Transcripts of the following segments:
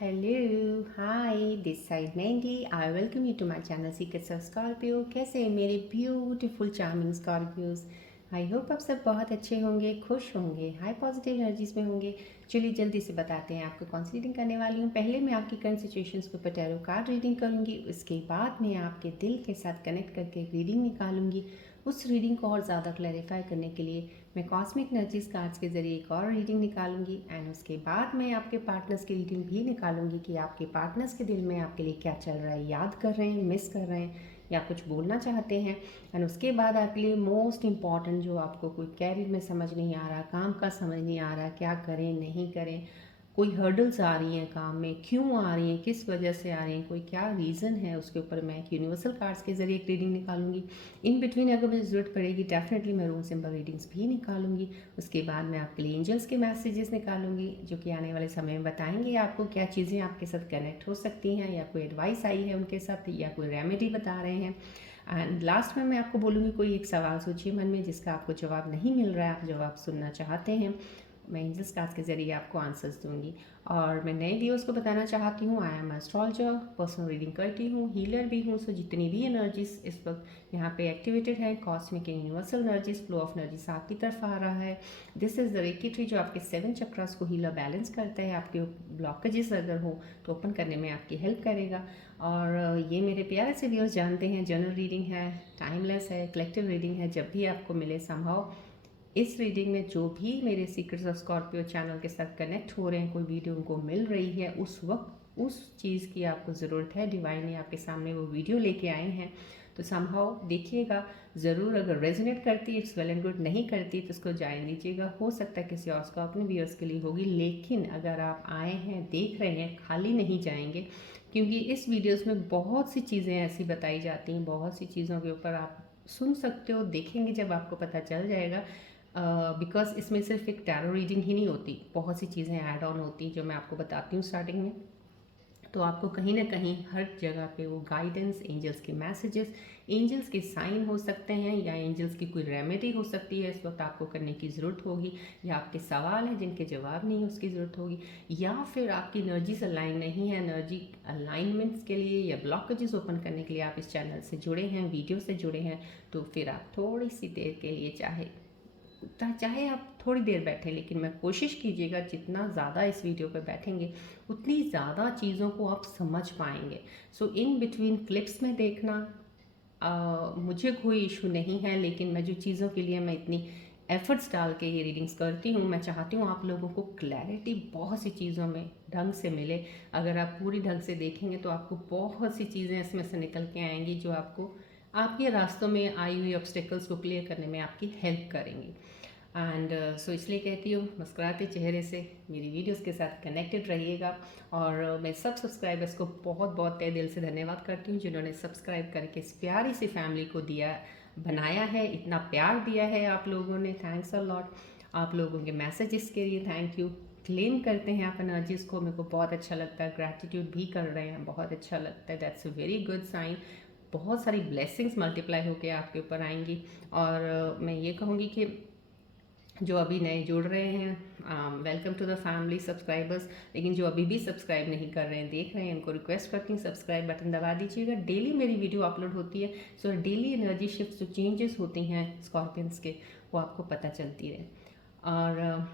Hello, hi, this side Mandy. I welcome you to my channel Secrets of Scorpio. कैसे हैं मेरे beautiful charming Scorpios? I hope आप सब बहुत अच्छे होंगे, खुश होंगे, हाई पॉजिटिव एनर्जीज में होंगे। चलिए जल्दी से बताते हैं आपको कौन सी रीडिंग करने वाली हूँ। पहले मैं आपकी करंट सिचुएशंस के ऊपर टैरो कार्ड रीडिंग करूँगी, उसके बाद मैं आपके दिल के साथ कनेक्ट करके एक रीडिंग निकालूंगी। उस रीडिंग को और ज़्यादा क्लैरिफाई करने के लिए मैं कॉस्मिक एनर्जीज कार्ड्स के ज़रिए एक और रीडिंग निकालूंगी एंड उसके बाद मैं आपके पार्टनर्स की रीडिंग भी निकालूंगी कि आपके पार्टनर्स के दिल में आपके लिए क्या चल रहा है, याद कर रहे हैं, मिस कर रहे हैं या कुछ बोलना चाहते हैं। एंड उसके बाद आपके लिए मोस्ट इम्पॉर्टेंट जो आपको कोई कैरियर में समझ नहीं आ रहा, काम का समझ नहीं आ रहा, क्या करें नहीं करें, कोई हर्डल्स आ रही हैं काम में, क्यों आ रही हैं, किस वजह से आ रही हैं, कोई क्या रीज़न है, उसके ऊपर मैं एक यूनिवर्सल कार्ड्स के ज़रिए एक रीडिंग निकालूंगी। इन बिटवीन अगर मुझे ज़रूरत पड़ेगी डेफिनेटली मैं रूम सिंबल रीडिंग्स भी निकालूंगी। उसके बाद मैं आपके लिए एंजल्स के मैसेजेस निकालूंगी जो कि आने वाले समय में बताएंगे आपको क्या चीज़ें आपके साथ कनेक्ट हो सकती हैं, या कोई एडवाइस आई है उनके साथ, या कोई रेमेडी बता रहे हैं। एंड लास्ट में मैं आपको बोलूँगी कोई एक सवाल सोचिए मन में जिसका आपको जवाब नहीं मिल रहा है, आप जवाब सुनना चाहते हैं, मैं एंजल्स कार्ड्स के ज़रिए आपको आंसर्स दूंगी। और मैं नए व्यूअर्स को बताना चाहती हूँ I am astrologer, personal reading करती हूँ, हीलर भी हूँ। सो जितनी भी एनर्जीज इस वक्त यहाँ पे एक्टिवेटेड है, cosmic and universal energies, flow of energies आपकी तरफ आ रहा है। This is the reiki tree जो आपके 7 चक्रास को हीलर बैलेंस करता है, आपके ब्लॉकेजेस अगर हो तो ओपन करने में आपकी हेल्प करेगा। और ये मेरे प्यारे से व्यूअर्स जानते हैं जनरल रीडिंग है, टाइमलेस है, कलेक्टिव रीडिंग है। जब भी आपको मिले संभव इस रीडिंग में जो भी मेरे सीक्रेट्स ऑफ स्कॉर्पियो चैनल के साथ कनेक्ट हो रहे हैं, कोई वीडियो उनको मिल रही है, उस वक्त उस चीज़ की आपको ज़रूरत है, डिवाइन ने आपके सामने वो वीडियो लेके आए हैं तो संभव देखिएगा ज़रूर। अगर रेजोनेट करती है इट्स वेल एंड गुड, नहीं करती तो उसको जाने दीजिएगा। हो सकता है किसी और को अपने व्यूअर्स के लिए होगी, लेकिन अगर आप आए हैं, देख रहे हैं, खाली नहीं जाएंगे, क्योंकि इस वीडियोस में बहुत सी चीज़ें ऐसी बताई जाती हैं, बहुत सी चीज़ों के ऊपर आप सुन सकते हो, देखेंगे जब आपको पता चल जाएगा। बिकॉज इसमें सिर्फ एक टैरो रीडिंग ही नहीं होती, बहुत सी चीज़ें ऐड ऑन होती हैं जो मैं आपको बताती हूँ स्टार्टिंग में। तो आपको कहीं ना कहीं हर जगह पे वो गाइडेंस, एंजल्स के मैसेजेस, एंजल्स के साइन हो सकते हैं, या एंजल्स की कोई रेमेडी हो सकती है इस वक्त आपको करने की ज़रूरत होगी, या आपके सवाल हैं जिनके जवाब नहीं उसकी ज़रूरत होगी, या फिर आपकी एनर्जीज अलाइन नहीं है, एनर्जी अलाइनमेंट्स के लिए या ब्लॉकेजेस ओपन करने के लिए आप इस चैनल से जुड़े हैं, वीडियो से जुड़े हैं, तो फिर आप थोड़ी सी देर के लिए चाहे आप थोड़ी देर बैठें, लेकिन मैं कोशिश कीजिएगा जितना ज़्यादा इस वीडियो पर बैठेंगे उतनी ज़्यादा चीज़ों को आप समझ पाएंगे। सो इन बिटवीन क्लिप्स में देखना मुझे कोई इशू नहीं है, लेकिन मैं जो चीज़ों के लिए मैं इतनी एफर्ट्स डाल के ये रीडिंग्स करती हूँ, मैं चाहती हूँ आप लोगों को क्लैरिटी बहुत सी चीज़ों में ढंग से मिले। अगर आप पूरी ढंग से देखेंगे तो आपको बहुत सी चीज़ें इसमें से निकल के आएंगी जो आपको आपके रास्तों में आई हुई ऑब्स्टेकल्स को क्लियर करने में आपकी हेल्प करेंगी। एंड सो इसलिए कहती हूँ मुस्कुराते चेहरे से मेरी वीडियोस के साथ कनेक्टेड रहिएगा। और मैं सब सब्सक्राइबर्स को बहुत बहुत तहे दिल से धन्यवाद करती हूँ जिन्होंने सब्सक्राइब करके इस प्यारी सी फैमिली को दिया, बनाया है, इतना प्यार दिया है आप लोगों ने, थैंक्स अ लॉट। आप लोगों के मैसेजेस के लिए थैंक यू। क्लेम करते हैं आप एनर्जीज़ को, मेरे को बहुत अच्छा लगता है, ग्रैटिट्यूड भी कर रहे हैं, बहुत अच्छा लगता है, that's a very good sign. बहुत सारी ब्लेसिंग्स मल्टीप्लाई होकर आपके ऊपर आएंगी। और मैं ये कहूँगी कि जो अभी नए जुड़ रहे हैं, welcome to the family subscribers. लेकिन जो अभी भी सब्सक्राइब नहीं कर रहे हैं, देख रहे हैं, उनको रिक्वेस्ट करती हूँ सब्सक्राइब बटन दबा दीजिएगा। डेली मेरी वीडियो अपलोड होती है, सो डेली एनर्जी शिफ्ट जो चेंजेस होती हैं स्कॉर्पियंस के वो आपको पता चलती रहे। और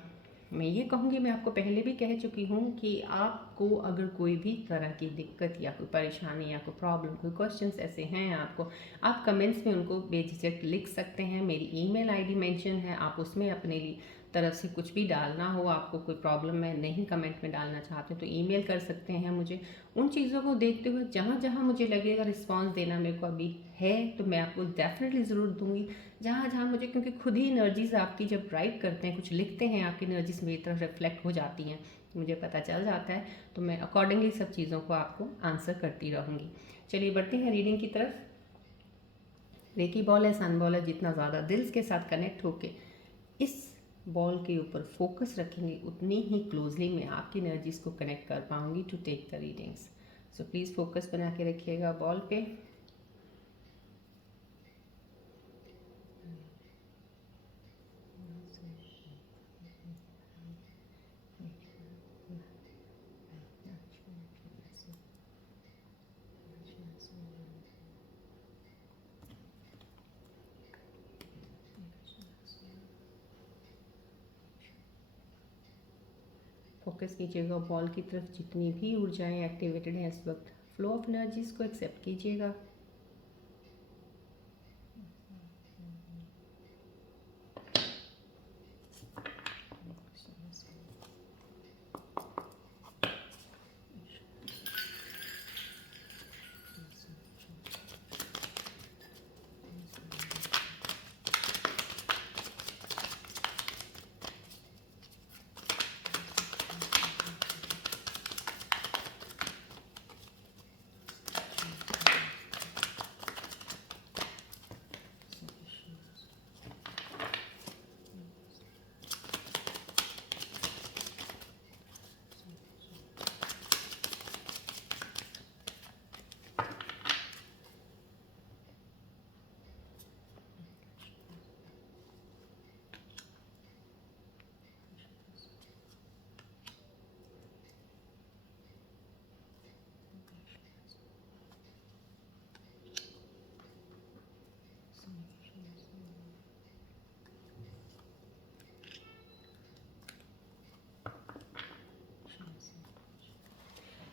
मैं ये कहूँगी, मैं आपको पहले भी कह चुकी हूँ कि आपको अगर कोई भी तरह की दिक्कत या कोई परेशानी या कोई प्रॉब्लम, कोई क्वेश्चंस ऐसे हैं आपको, आप कमेंट्स में उनको बेझिझक लिख सकते हैं। मेरी ईमेल आईडी मेंशन है, आप उसमें अपने लिए तरफ से कुछ भी डालना हो, आपको कोई प्रॉब्लम है नहीं कमेंट में डालना चाहते तो ईमेल कर सकते हैं मुझे। उन चीज़ों को देखते हुए जहाँ जहाँ मुझे लगेगा रिस्पॉन्स देना मेरे को अभी है तो मैं आपको डेफिनेटली ज़रूर दूंगी। जहाँ जहाँ मुझे, क्योंकि खुद ही एनर्जीज आपकी जब राइट करते हैं, कुछ लिखते हैं, आपकी एनर्जीज मेरी तरफ रिफ्लेक्ट हो जाती हैं, मुझे पता चल जाता है, तो मैं अकॉर्डिंगली सब चीज़ों को आपको आंसर करती रहूँगी। चलिए बढ़ते हैं रीडिंग की तरफ। रेकी बॉल है, सन बॉल है, जितना ज़्यादा दिल के साथ कनेक्ट होके इस बॉल के ऊपर फोकस रखेंगे उतनी ही क्लोजली मैं आपकी एनर्जीज को कनेक्ट कर पाऊंगी to take the readings. So please focus बना के रखिएगा बॉल पे। फोकस कीजिएगा बॉल की तरफ। जितनी भी ऊर्जाएं एक्टिवेटेड हैं इस वक्त, फ्लो ऑफ एनर्जीज को एक्सेप्ट कीजिएगा।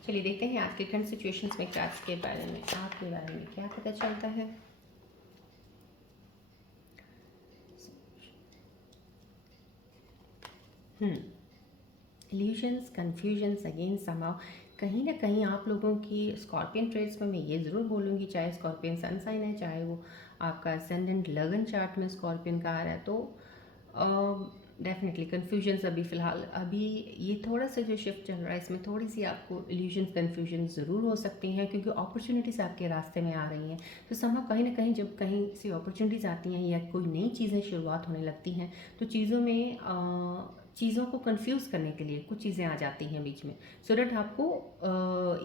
चलिए देखते हैं आज के करंट सिचुएशंस में क्या के बारे में, आपके बारे में क्या पता चलता है। इल्यूशंस, कन्फ्यूजन्स अगेन समहाउ कहीं ना कहीं आप लोगों की स्कॉर्पियन ट्रेड्स में मैं ये ज़रूर बोलूँगी, चाहे स्कॉर्पियन सन साइन है, चाहे वो आपका असेंडेंट लगन चार्ट में स्कॉर्पियन का आ रहा है, तो डेफिनेटली कन्फ्यूजन्स अभी ये थोड़ा सा जो शिफ्ट चल रहा है इसमें थोड़ी सी आपको इल्यूजन्स कन्फ्यूजन ज़रूर हो सकती हैं, क्योंकि अपॉर्चुनिटीज़ आपके रास्ते में आ रही हैं। तो समहाउ कहीं ना कहीं जब कहीं से अपॉर्चुनिटीज़ आती हैं या कोई नई चीज़ें शुरुआत होने लगती हैं, तो चीज़ों को कंफ्यूज करने के लिए कुछ चीज़ें आ जाती हैं बीच में, सो डैट आपको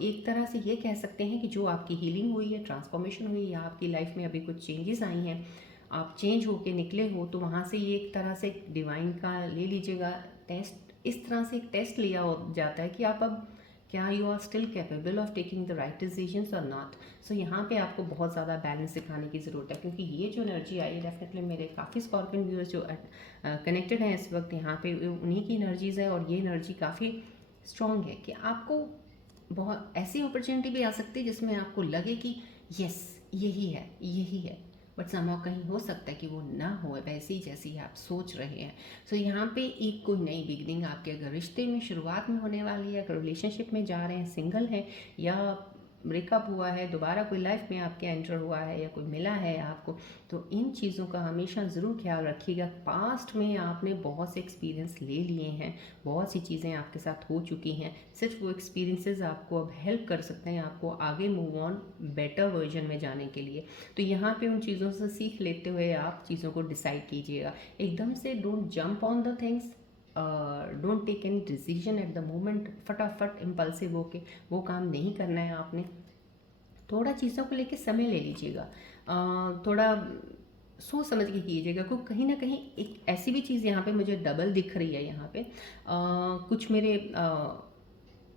एक तरह से ये कह सकते हैं कि जो आपकी हीलिंग हुई है, ट्रांसफॉर्मेशन हुई है, या आपकी लाइफ में अभी कुछ चेंजेस आई हैं, आप चेंज होके निकले हो, तो वहाँ से ये एक तरह से डिवाइन का ले लीजिएगा टेस्ट। इस तरह से एक टेस्ट लिया हो जाता है कि आप अब क्या you are still capable of taking the right decisions और नॉट। सो यहाँ पे आपको बहुत ज़्यादा बैलेंस सिखाने की ज़रूरत है, क्योंकि ये जो एनर्जी आई है डेफिनेटली मेरे काफ़ी स्कॉर्पियन व्यूअर्स जो कनेक्टेड हैं इस वक्त यहाँ पे, उन्हीं की एनर्जीज़ है, और ये एनर्जी काफ़ी स्ट्रॉन्ग है कि आपको बहुत ऐसी अपॉर्चुनिटी भी आ सकती है जिसमें आपको लगे कि यस यही है, बट समहाउ कहीं हो सकता है कि वो ना हो वैसे ही जैसी आप सोच रहे हैं। सो यहाँ पे एक कोई नई बिगनिंग आपके अगर रिश्ते में शुरुआत में होने वाली है, अगर रिलेशनशिप में जा रहे हैं, सिंगल हैं, या ब्रेकअप हुआ है, दोबारा कोई लाइफ में आपके एंटर हुआ है, या कोई मिला है आपको, तो इन चीज़ों का हमेशा ज़रूर ख्याल रखिएगा। पास्ट में आपने बहुत से एक्सपीरियंस ले लिए हैं, बहुत सी चीज़ें आपके साथ हो चुकी हैं, सिर्फ वो एक्सपीरियंसेस आपको अब हेल्प कर सकते हैं आपको आगे मूव ऑन बेटर वर्जन में जाने के लिए। तो यहाँ पे उन चीज़ों से सीख लेते हुए आप चीज़ों को डिसाइड कीजिएगा। एकदम से don't jump on the things, don't take any decision at the moment, फटाफट इम्पल्सिव होके वो काम नहीं करना है आपने। थोड़ा चीज़ों को लेके समय ले लीजिएगा, थोड़ा सोच समझ के कीजिएगा, क्योंकि कहीं ना कहीं एक ऐसी भी चीज़ यहाँ पे मुझे डबल दिख रही है। यहाँ पे कुछ मेरे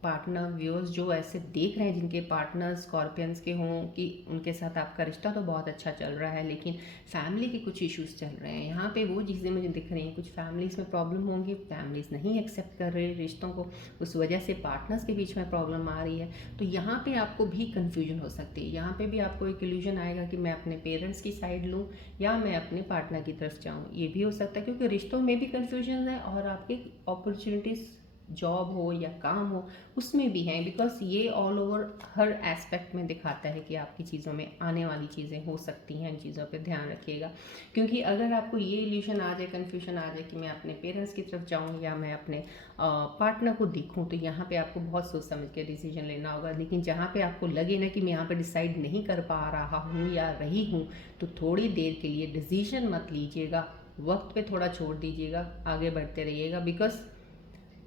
पार्टनर व्यूअर्स जो ऐसे देख रहे हैं जिनके पार्टनर स्कॉर्पियंस के हों, कि उनके साथ आपका रिश्ता तो बहुत अच्छा चल रहा है, लेकिन फैमिली के कुछ इश्यूज चल रहे हैं। यहाँ पे वो चीज़ें मुझे दिख रही हैं, कुछ फैमिलीज़ में प्रॉब्लम होंगी, फैमिलीज़ नहीं एक्सेप्ट कर रहे रिश्तों को, उस वजह से पार्टनर्स के बीच में प्रॉब्लम आ रही है। तो यहाँ पे आपको भी कन्फ्यूजन हो सकती है, यहाँ पे भी आपको एक इल्यूजन आएगा कि मैं अपने पेरेंट्स की साइड लूँ या मैं अपने पार्टनर की तरफ जाऊँ। ये भी हो सकता है, क्योंकि रिश्तों में भी कन्फ्यूजन है और आपकी अपॉर्चुनिटीज़, जॉब हो या काम हो, उसमें भी हैं, बिकॉज ये ऑल ओवर हर एस्पेक्ट में दिखाता है कि आपकी चीज़ों में आने वाली चीज़ें हो सकती हैं। इन चीज़ों पे ध्यान रखिएगा, क्योंकि अगर आपको ये इल्यूशन आ जाए, कन्फ्यूजन आ जाए कि मैं अपने पेरेंट्स की तरफ जाऊँ या मैं अपने पार्टनर को देखूँ, तो यहाँ पे आपको बहुत सोच समझ के डिसीजन लेना होगा। लेकिन जहाँ पे आपको लगे ना कि मैं यहाँ पे डिसाइड नहीं कर पा रहा हूँ या रही हूँ, तो थोड़ी देर के लिए डिसीजन मत लीजिएगा, वक्त पे थोड़ा छोड़ दीजिएगा, आगे बढ़ते रहिएगा। बिकॉज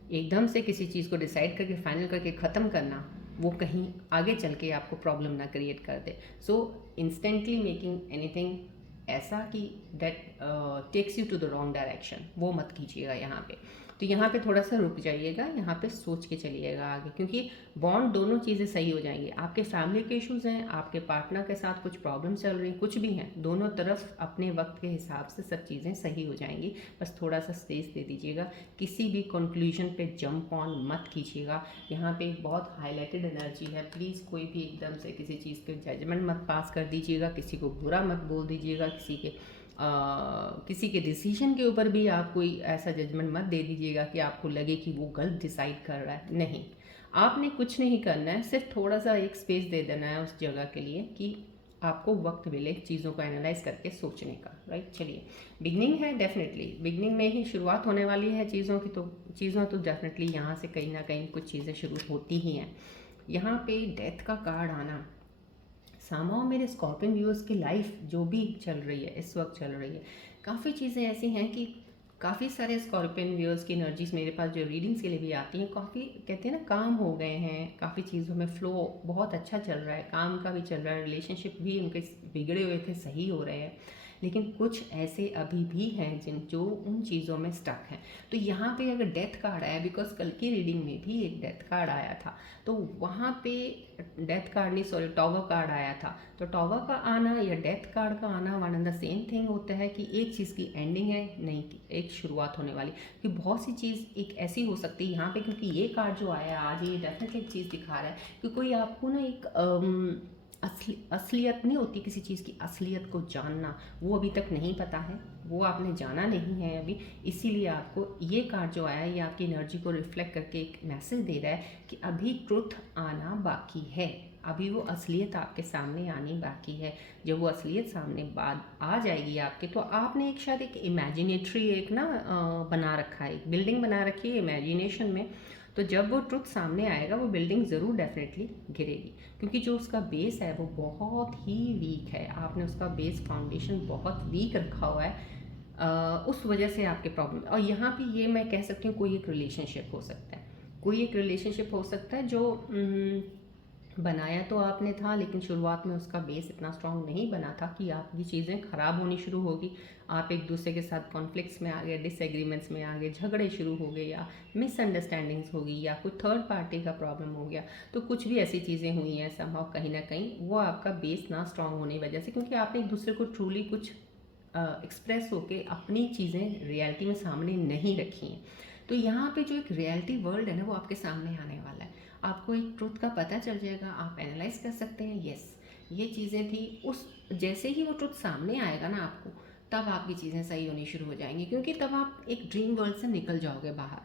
एकदम से किसी चीज़ को डिसाइड करके फाइनल करके ख़त्म करना, वो कहीं आगे चल के आपको प्रॉब्लम ना क्रिएट कर दे। सो इंस्टेंटली मेकिंग एनीथिंग ऐसा कि that takes you to the wrong direction, वो मत कीजिएगा यहाँ पे। तो यहाँ पे थोड़ा सा रुक जाइएगा, यहाँ पे सोच के चलिएगा आगे, क्योंकि बॉन्ड दोनों चीज़ें सही हो जाएंगी। आपके फैमिली के इश्यूज़ हैं, आपके पार्टनर के साथ कुछ प्रॉब्लम चल रही, कुछ भी हैं, दोनों तरफ अपने वक्त के हिसाब से सब चीज़ें सही हो जाएंगी। बस थोड़ा सा स्पेस दे दीजिएगा, किसी भी कंक्लूजन पे जंप ऑन मत कीजिएगा। यहाँ पे बहुत हाईलाइटेड एनर्जी है, प्लीज़ कोई भी एकदम से किसी चीज़ के जजमेंट मत पास कर दीजिएगा, किसी को बुरा मत बोल दीजिएगा, किसी के डिसीजन के ऊपर भी आप कोई ऐसा जजमेंट मत दे दीजिएगा कि आपको लगे कि वो गलत डिसाइड कर रहा है। नहीं, आपने कुछ नहीं करना है, सिर्फ थोड़ा सा एक स्पेस दे देना है उस जगह के लिए कि आपको वक्त मिले चीज़ों को एनालाइज करके सोचने का, राइट। चलिए, बिगनिंग है, डेफिनेटली बिगनिंग में ही शुरुआत होने वाली है चीज़ों की, तो चीज़ों तो डेफिनेटली यहाँ से कहीं ना कहीं कुछ चीज़ें शुरू होती ही हैं। यहाँ पे डेथ का कार्ड आना, सामाओ मेरे स्कॉर्पियन व्यूअर्स की लाइफ जो भी चल रही है, इस वक्त चल रही है, काफ़ी चीज़ें ऐसी हैं कि काफ़ी सारे स्कॉर्पियन व्यूअर्स की एनर्जीज मेरे पास जो रीडिंग्स के लिए भी आती हैं, काफ़ी कहते हैं ना काम हो गए हैं, काफ़ी चीज़ों में फ्लो बहुत अच्छा चल रहा है, काम का भी चल रहा है, रिलेशनशिप भी उनके बिगड़े हुए थे सही हो रहे हैं, लेकिन कुछ ऐसे अभी भी हैं जो उन चीज़ों में स्टक हैं। तो यहाँ पे अगर डेथ कार्ड आया, बिकॉज कल की रीडिंग में भी एक डेथ कार्ड आया था, तो वहाँ पे डेथ कार्ड नहीं, सॉरी, टॉवर कार्ड आया था। तो टॉवर का आना या डेथ कार्ड का आना one and the same thing होता है कि एक चीज़ की एंडिंग है, नहीं एक शुरुआत होने वाली, क्योंकि बहुत सी चीज़ एक ऐसी हो सकती है यहाँ पे, क्योंकि ये कार्ड जो आया आज, ये डेफिनेटली एक चीज़ दिखा रहा है कि कोई आपको ना एक असलियत नहीं होती, किसी चीज़ की असलियत को जानना, वो अभी तक नहीं पता है, वो आपने जाना नहीं है अभी, इसीलिए आपको ये कार्ड जो आया है ये आपकी एनर्जी को रिफ्लेक्ट करके एक मैसेज दे रहा है कि अभी ट्रुथ आना बाकी है, अभी वो असलियत आपके सामने आनी बाकी है। जब वो असलियत सामने बाद आ जाएगी आपके, तो आपने एक शायद एक इमेजिनेटरी एक ना बना रखा है, एक बिल्डिंग बना रखी है इमेजिनेशन में, तो जब वो ट्रुथ सामने आएगा वो बिल्डिंग ज़रूर डेफिनेटली गिरेगी, क्योंकि जो उसका बेस है वो बहुत ही वीक है, आपने उसका बेस फाउंडेशन बहुत वीक रखा हुआ है, उस वजह से आपके प्रॉब्लम। और यहाँ पे ये मैं कह सकती हूँ कोई एक रिलेशनशिप हो सकता है, कोई एक रिलेशनशिप हो सकता है जो बनाया तो आपने था, लेकिन शुरुआत में उसका बेस इतना स्ट्रांग नहीं बना था कि आपकी चीज़ें ख़राब होनी शुरू होगी, आप एक दूसरे के साथ कॉन्फ्लिक्ट्स में आ गए, डिसएग्रीमेंट्स में आ गए, झगड़े शुरू हो गए, या मिसअंडरस्टैंडिंग्स होगी, या कोई थर्ड पार्टी का प्रॉब्लम हो गया, तो कुछ भी ऐसी चीज़ें हुई हैं समहाउ कहीं ना कहीं, वो आपका बेस ना स्ट्रांग होने की वजह से, क्योंकि आपने एक दूसरे को ट्रूली कुछ एक्सप्रेस होके अपनी चीज़ें रियलिटी में सामने नहीं रखी हैं। तो यहाँ पे जो एक रियलिटी वर्ल्ड है ना, वो आपके सामने आने वाला है, आपको एक ट्रुथ का पता चल जाएगा, आप एनालाइज कर सकते हैं, यस ये चीज़ें थी। उस जैसे ही वो ट्रुथ सामने आएगा ना आपको, तब आपकी चीज़ें सही होनी शुरू हो जाएंगी, क्योंकि तब आप एक ड्रीम वर्ल्ड से निकल जाओगे बाहर।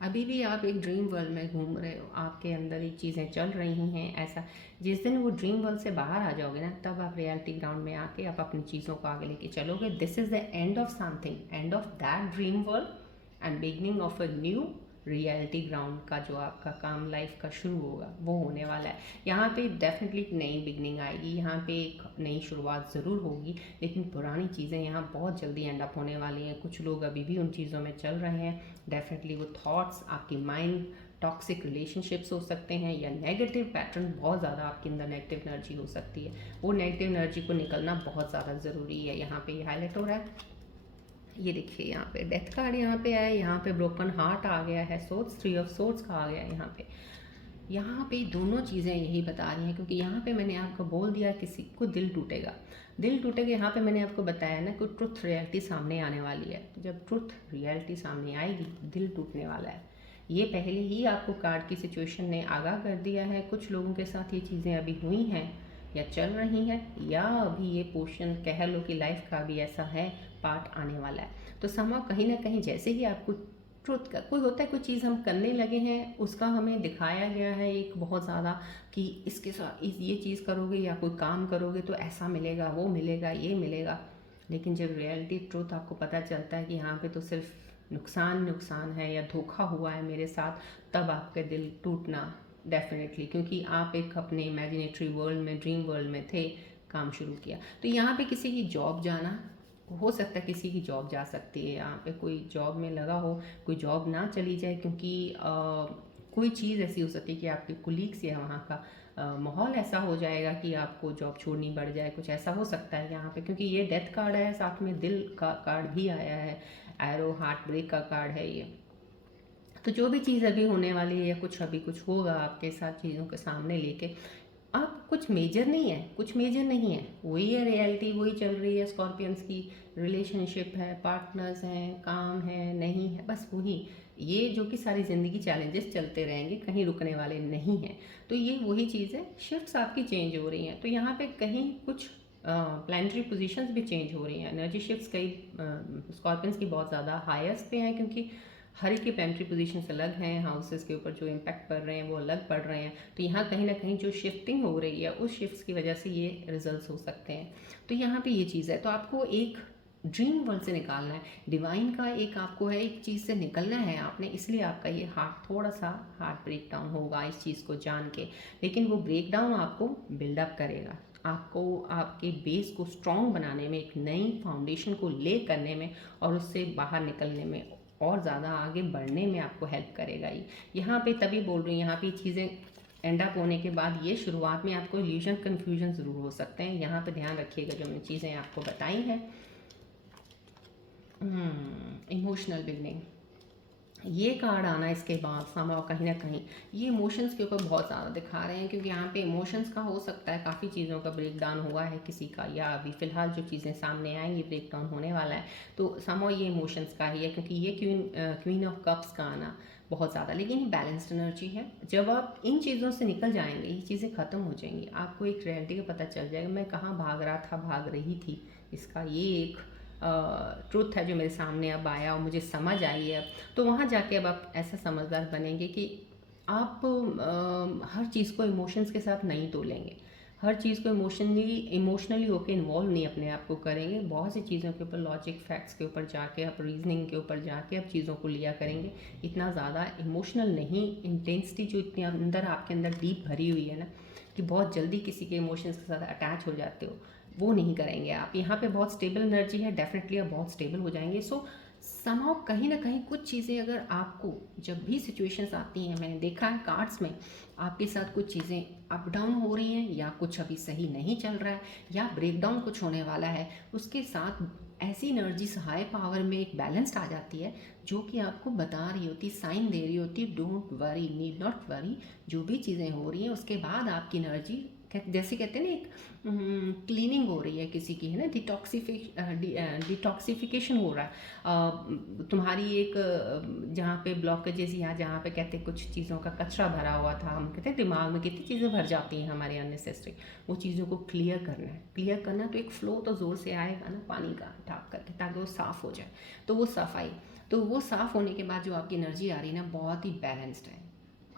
अभी भी आप एक ड्रीम वर्ल्ड में घूम रहे हो, आपके अंदर ये चीज़ें चल रही हैं ऐसा, जिस दिन वो ड्रीम वर्ल्ड से बाहर आ जाओगे ना, तब आप रियलिटी ग्राउंड में आके आप अपनी चीज़ों को आगे लेके चलोगे। This is the end of something, end of that dream world and beginning of a new reality ground का जो आपका काम लाइफ का शुरू होगा वो होने वाला है। यहाँ पे डेफिनेटली एक नई बिगनिंग आएगी, यहाँ पे एक नई शुरुआत ज़रूर होगी, लेकिन पुरानी चीज़ें यहाँ बहुत जल्दी एंड अप होने वाली हैं। कुछ लोग अभी भी उन चीज़ों में चल रहे हैं, डेफिनेटली वो थॉट्स, आपकी माइंड, टॉक्सिक रिलेशनशिप्स हो सकते हैं, या नेगेटिव पैटर्न, बहुत ज़्यादा आपके अंदर नेगेटिव एनर्जी हो सकती है, वो नेगेटिव एनर्जी को निकलना बहुत ज़्यादा ज़रूरी है। यहाँ पे ये हाईलाइट हो रहा है, ये देखिए यहाँ पे डेथ कार्ड यहाँ पे आया, यहाँ पे ब्रोकन हार्ट आ गया है, सोर्ड्स, थ्री ऑफ सोर्ड्स का आ गया है यहाँ पे दोनों चीज़ें यही बता रही हैं, क्योंकि यहाँ पे मैंने आपको बोल दिया किसी को दिल टूटेगा, दिल टूटेगा। यहाँ पे मैंने आपको बताया ना कि ट्रुथ रियलिटी सामने आने वाली है, जब ट्रुथ रियलिटी सामने आएगी दिल टूटने वाला है। ये पहले ही आपको कार्ड की सिचुएशन ने आगाह कर दिया है, कुछ लोगों के साथ ये चीज़ें अभी हुई हैं या चल रही हैं, या अभी ये पोर्शन कह लो कि लाइफ का भी ऐसा है पार्ट आने वाला है। तो समाव कहीं ना कहीं जैसे ही आपको ट्रुथ का कोई होता है, कोई चीज़ हम करने लगे हैं, उसका हमें दिखाया गया है एक बहुत ज़्यादा कि इसके साथ ये चीज़ करोगे या कोई काम करोगे तो ऐसा मिलेगा, वो मिलेगा, ये मिलेगा, लेकिन जब रियलिटी ट्रुथ आपको पता चलता है कि यहाँ पे तो सिर्फ नुकसान नुकसान है या धोखा हुआ है मेरे साथ, तब आपका दिल टूटना डेफिनेटली, क्योंकि आप एक अपने इमेजिनेटरी वर्ल्ड में, ड्रीम वर्ल्ड में थे, काम शुरू किया। तो यहाँ पे किसी की जॉब जाना हो सकता है, किसी की जॉब जा सकती है, यहाँ पे कोई जॉब में लगा हो, कोई जॉब ना चली जाए, क्योंकि कोई चीज़ ऐसी हो सकती है कि आपके कुलीग्स या वहाँ का माहौल ऐसा हो जाएगा कि आपको जॉब छोड़नी पड़ जाए, कुछ ऐसा हो सकता है यहाँ पे, क्योंकि ये डेथ कार्ड है, साथ में दिल का कार्ड भी आया है, एरो हार्ट ब्रेक का कार्ड है ये। तो जो भी चीज़ अभी होने वाली है या कुछ अभी कुछ होगा आपके साथ चीज़ों के सामने लेके, आप कुछ मेजर नहीं है, कुछ मेजर नहीं है, वही है रियलिटी, वही चल रही है। स्कॉर्पियंस की रिलेशनशिप है, पार्टनर्स हैं, काम है, नहीं है, बस वही। ये जो कि सारी ज़िंदगी चैलेंजेस चलते रहेंगे, कहीं रुकने वाले नहीं हैं। तो ये वही चीज़ है, शिफ्ट्स आपकी चेंज हो रही हैं। तो यहाँ पे कहीं कुछ प्लानिटरी पोजीशंस भी चेंज हो रही हैं। एनर्जी शिफ्ट्स कई स्कॉर्पियंस की बहुत ज़्यादा हाईएस्ट पे हैं, क्योंकि हर एक की प्लानिटरी पोजीशंस अलग हैं, हाउसेस के ऊपर जो इम्पैक्ट पड़ रहे हैं वो अलग पड़ रहे हैं। तो यहाँ कहीं ना कहीं जो शिफ्टिंग हो रही है उस शिफ्ट्स की वजह से ये रिजल्ट्स हो सकते हैं। तो यहाँ पे ये चीज़ है, तो आपको एक ड्रीम वर्ल्ड से निकालना है, डिवाइन का एक आपको है, एक चीज़ से निकलना है आपने, इसलिए आपका ये हार्ट थोड़ा सा हार्ट ब्रेक डाउन होगा इस चीज़ को जान के। लेकिन वो ब्रेक डाउन आपको बिल्डअप करेगा, आपको आपके बेस को स्ट्रॉन्ग बनाने में, एक नई फाउंडेशन को ले करने में और उससे बाहर निकलने में और ज़्यादा आगे बढ़ने में आपको हेल्प करेगा। ये यहाँ पे तभी बोल रही हूँ, यहाँ पे चीज़ें एंड अप होने के बाद ये शुरुआत में आपको इल्यूजन कन्फ्यूजन ज़रूर हो सकते हैं। यहाँ पे ध्यान रखिएगा जो मैंने चीज़ें आपको बताई हैं। इमोशनल बिगनिंग, ये कार्ड आना इसके बाद समाव कहीं ना कहीं ये इमोशंस के ऊपर बहुत ज़्यादा दिखा रहे हैं, क्योंकि यहाँ पे इमोशंस का हो सकता है काफ़ी चीज़ों का ब्रेक डाउन हुआ है किसी का, या अभी फ़िलहाल जो चीज़ें सामने आएंगी ब्रेक डाउन होने वाला है। तो समाव ये इमोशंस का ही है, क्योंकि ये क्वीन ऑफ कप्स का आना बहुत ज़्यादा, लेकिन ये बैलेंस्ड एनर्जी है। जब आप इन चीज़ों से निकल जाएंगे, ये चीज़ें ख़त्म हो जाएंगी, आपको एक रियलिटी का पता चल जाएगा, मैं कहाँ भाग रहा था, भाग रही थी, इसका ये एक ट्रुथ है जो मेरे सामने अब आया और मुझे समझ आई है। तो वहाँ जाके अब आप ऐसा समझदार बनेंगे कि आप हर चीज़ को इमोशंस के साथ नहीं तोलेंगे, हर चीज़ को इमोशनली होकर इन्वॉल्व नहीं अपने आप को करेंगे। बहुत सी चीज़ों के ऊपर लॉजिक फैक्ट्स के ऊपर जाके, आप रीजनिंग के ऊपर जाके आप चीज़ों को लिया करेंगे। इतना ज़्यादा इमोशनल नहीं, इंटेंसिटी जो इतनी अंदर आपके अंदर डीप भरी हुई है ना, कि बहुत जल्दी किसी के इमोशंस के साथ अटैच हो जाते हो, वो नहीं करेंगे आप। यहाँ पे बहुत स्टेबल एनर्जी है, डेफिनेटली आप बहुत स्टेबल हो जाएंगे। सो समाव कहीं ना कहीं कुछ चीज़ें अगर आपको, जब भी सिचुएशंस आती हैं, मैंने देखा है कार्ड्स में आपके साथ कुछ चीज़ें अप डाउन हो रही हैं, या कुछ अभी सही नहीं चल रहा है, या ब्रेक डाउन कुछ होने वाला है, उसके साथ ऐसी एनर्जी हाई पावर में एक बैलेंस्ड आ जाती है, जो कि आपको बता रही होती, साइन दे रही होती, don't worry, need not worry. जो भी चीज़ें हो रही हैं उसके बाद आपकी एनर्जी, जैसे कहते हैं ना, एक क्लीनिंग हो रही है किसी की, है ना, डिटॉक्सिफिकेशन हो रहा है तुम्हारी एक जहाँ पे ब्लॉकेजेस, या जहाँ पे कहते हैं कुछ चीज़ों का कचरा भरा हुआ था, हम कहते हैं दिमाग में कितनी चीज़ें भर जाती हैं हमारे अननेसेसरी, वो चीज़ों को क्लियर करना है। क्लियर करना तो एक फ़्लो तो ज़ोर से आएगा ना पानी का ढाक करके, ताकि वो साफ़ हो जाए। तो वो सफाई, तो वो साफ़ होने के बाद जो आपकी एनर्जी आ रही है ना, बहुत ही बैलेंस्ड है।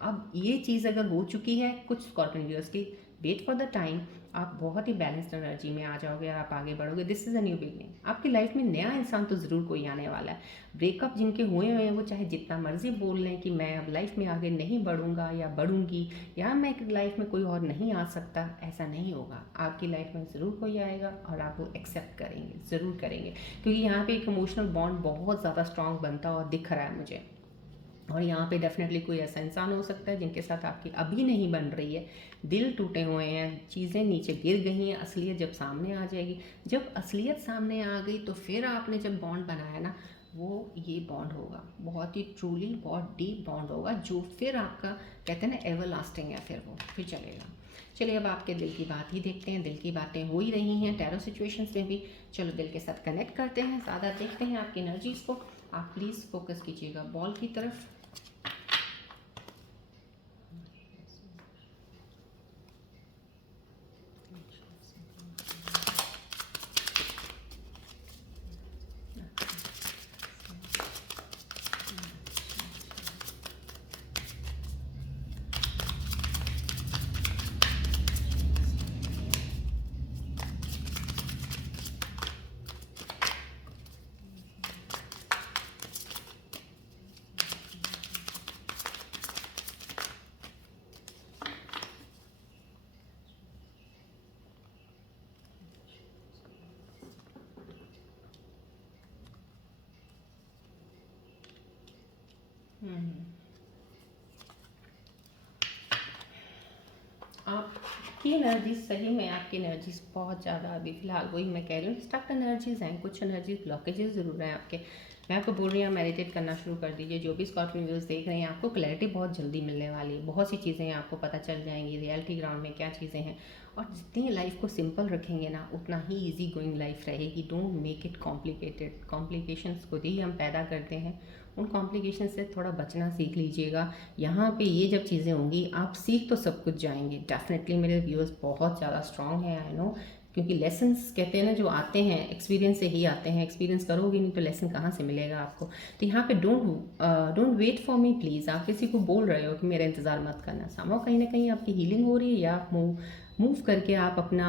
अब ये चीज़ अगर हो चुकी है कुछ स्कॉर्पियन व्यूअर्स की, वेट फॉर द टाइम, आप बहुत ही बैलेंस्ड एनर्जी में आ जाओगे और आप आगे बढ़ोगे। This is a new beginning, आपकी लाइफ में नया इंसान तो ज़रूर कोई आने वाला है। ब्रेकअप जिनके हुए हैं वो चाहे जितना मर्जी बोल लें कि मैं अब लाइफ में आगे नहीं बढ़ूंगा या बढ़ूंगी, या मैं लाइफ में कोई और नहीं आ सकता, ऐसा नहीं होगा। आपकी लाइफ में ज़रूर कोई आएगा और आप वो एक्सेप्ट करेंगे, ज़रूर करेंगे, क्योंकि यहाँ पे एक इमोशनल बॉन्ड बहुत ज़्यादा स्ट्रॉन्ग बनता और दिख रहा है मुझे। और यहाँ पे डेफिनेटली कोई ऐसा इंसान हो सकता है जिनके साथ आपकी अभी नहीं बन रही है, दिल टूटे हुए हैं, चीज़ें नीचे गिर गई हैं, असलियत जब सामने आ जाएगी। जब असलियत सामने आ गई तो फिर आपने जब बॉन्ड बनाया ना, वो ये बॉन्ड होगा बहुत ही ट्रूली, बहुत डीप बॉन्ड होगा, जो फिर आपका कहते हैं ना एवर लास्टिंग है, फिर वो फिर चलेगा। चलिए अब आपके दिल की बात ही देखते हैं, दिल की बातें हो ही रही हैं टैरो सिचुएशंस में भी। चलो दिल के साथ कनेक्ट करते हैं, ज़्यादा देखते हैं आपकी एनर्जीज़ को। आप प्लीज़ फोकस कीजिएगा बॉल की तरफ। आपकी एनर्जी सही में, आपकी एनर्जीज बहुत ज़्यादा अभी फ़िलहाल वही मैं कह रही हूँ, स्टक एनर्जीज़ हैं, कुछ एनर्जीज ब्लॉकेजेस ज़रूर हैं आपके। मैं आपको बोल रही हूँ मेडिटेट करना शुरू कर दीजिए। जो भी स्कॉर्पियो व्यूज़ देख रहे हैं, आपको क्लैरिटी बहुत जल्दी मिलने वाली है। बहुत सी चीज़ें आपको पता चल जाएंगी रियलिटी ग्राउंड में क्या चीज़ें हैं। और जितनी लाइफ को सिंपल रखेंगे ना, उतना ही इजी गोइंग लाइफ रहेगी। Don't make it complicated. Complications खुद ही हम पैदा करते हैं। उन कॉम्प्लिकेशन से थोड़ा बचना सीख लीजिएगा। यहाँ पे ये जब चीज़ें होंगी, आप सीख तो सब कुछ जाएंगे। डेफिनेटली मेरे व्यूअर्स बहुत ज़्यादा स्ट्रांग है, आई नो। क्योंकि लेसन्स कहते हैं ना, जो आते हैं एक्सपीरियंस से ही आते हैं। एक्सपीरियंस करोगे नहीं तो लेसन कहाँ से मिलेगा आपको। तो यहाँ पे don't wait for me please. आप किसी को बोल रहे हो कि मेरा इंतज़ार मत करना, सामो कहीं ना कहीं आपकी हीलिंग हो रही है, या आप मूव करके आप अपना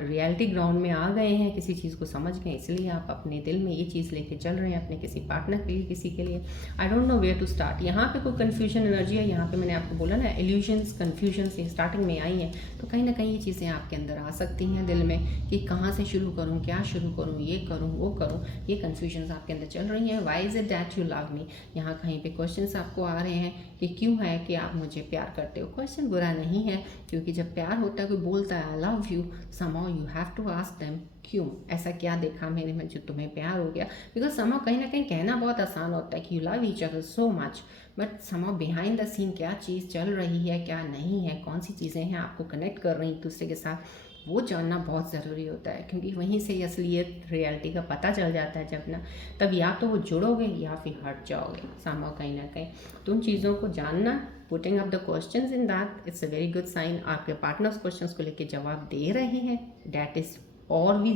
रियलिटी ग्राउंड में आ गए हैं, किसी चीज़ को समझ गए, इसलिए आप अपने दिल में ये चीज़ लेके चल रहे हैं अपने किसी पार्टनर के लिए, किसी के लिए। I don't know where to start. यहाँ पे कोई कन्फ्यूजन एनर्जी है। यहाँ पे मैंने आपको बोला ना, इल्यूजन्स कन्फ्यूजन्स ये स्टार्टिंग में आई हैं, तो कहीं ना कहीं ये चीज़ें आपके अंदर आ सकती हैं दिल में कि कहाँ से शुरू करूँ, क्या शुरू करूँ, ये करूँ वो करूँ। ये कन्फ्यूजन्स आपके अंदर चल रही हैं। Why is it that you love me. यहाँ कहीं पे क्वेश्चंस आपको आ रहे हैं कि क्यों है कि आप मुझे प्यार करते हो। क्वेश्चन बुरा नहीं है, क्योंकि जब प्यार होता है, कोई बोलता है I love you, somehow you have to ask them क्यों, ऐसा क्या देखा मेरे में जो तुम्हें प्यार हो गया। बिकॉज somehow कहीं ना कहीं कहना बहुत आसान होता है कि you love each other so much, but somehow behind the scene क्या चीज़ चल रही है, क्या नहीं है, कौन सी चीज़ें हैं आपको कनेक्ट कर रही एक दूसरे के साथ, वो जानना बहुत ज़रूरी होता है। क्योंकि वहीं से असलियत रियलिटी का पता चल जाता है जब ना, तब या तो वो जुड़ोगे या फिर हट जाओगे somehow कहीं ना कहीं। तो उन चीज़ों को जानना, putting up the questions in that, it's a very good sign. आपके पार्टनर्स क्वेश्चंस को लेके जवाब दे रहे हैं, डैट इज़ और भी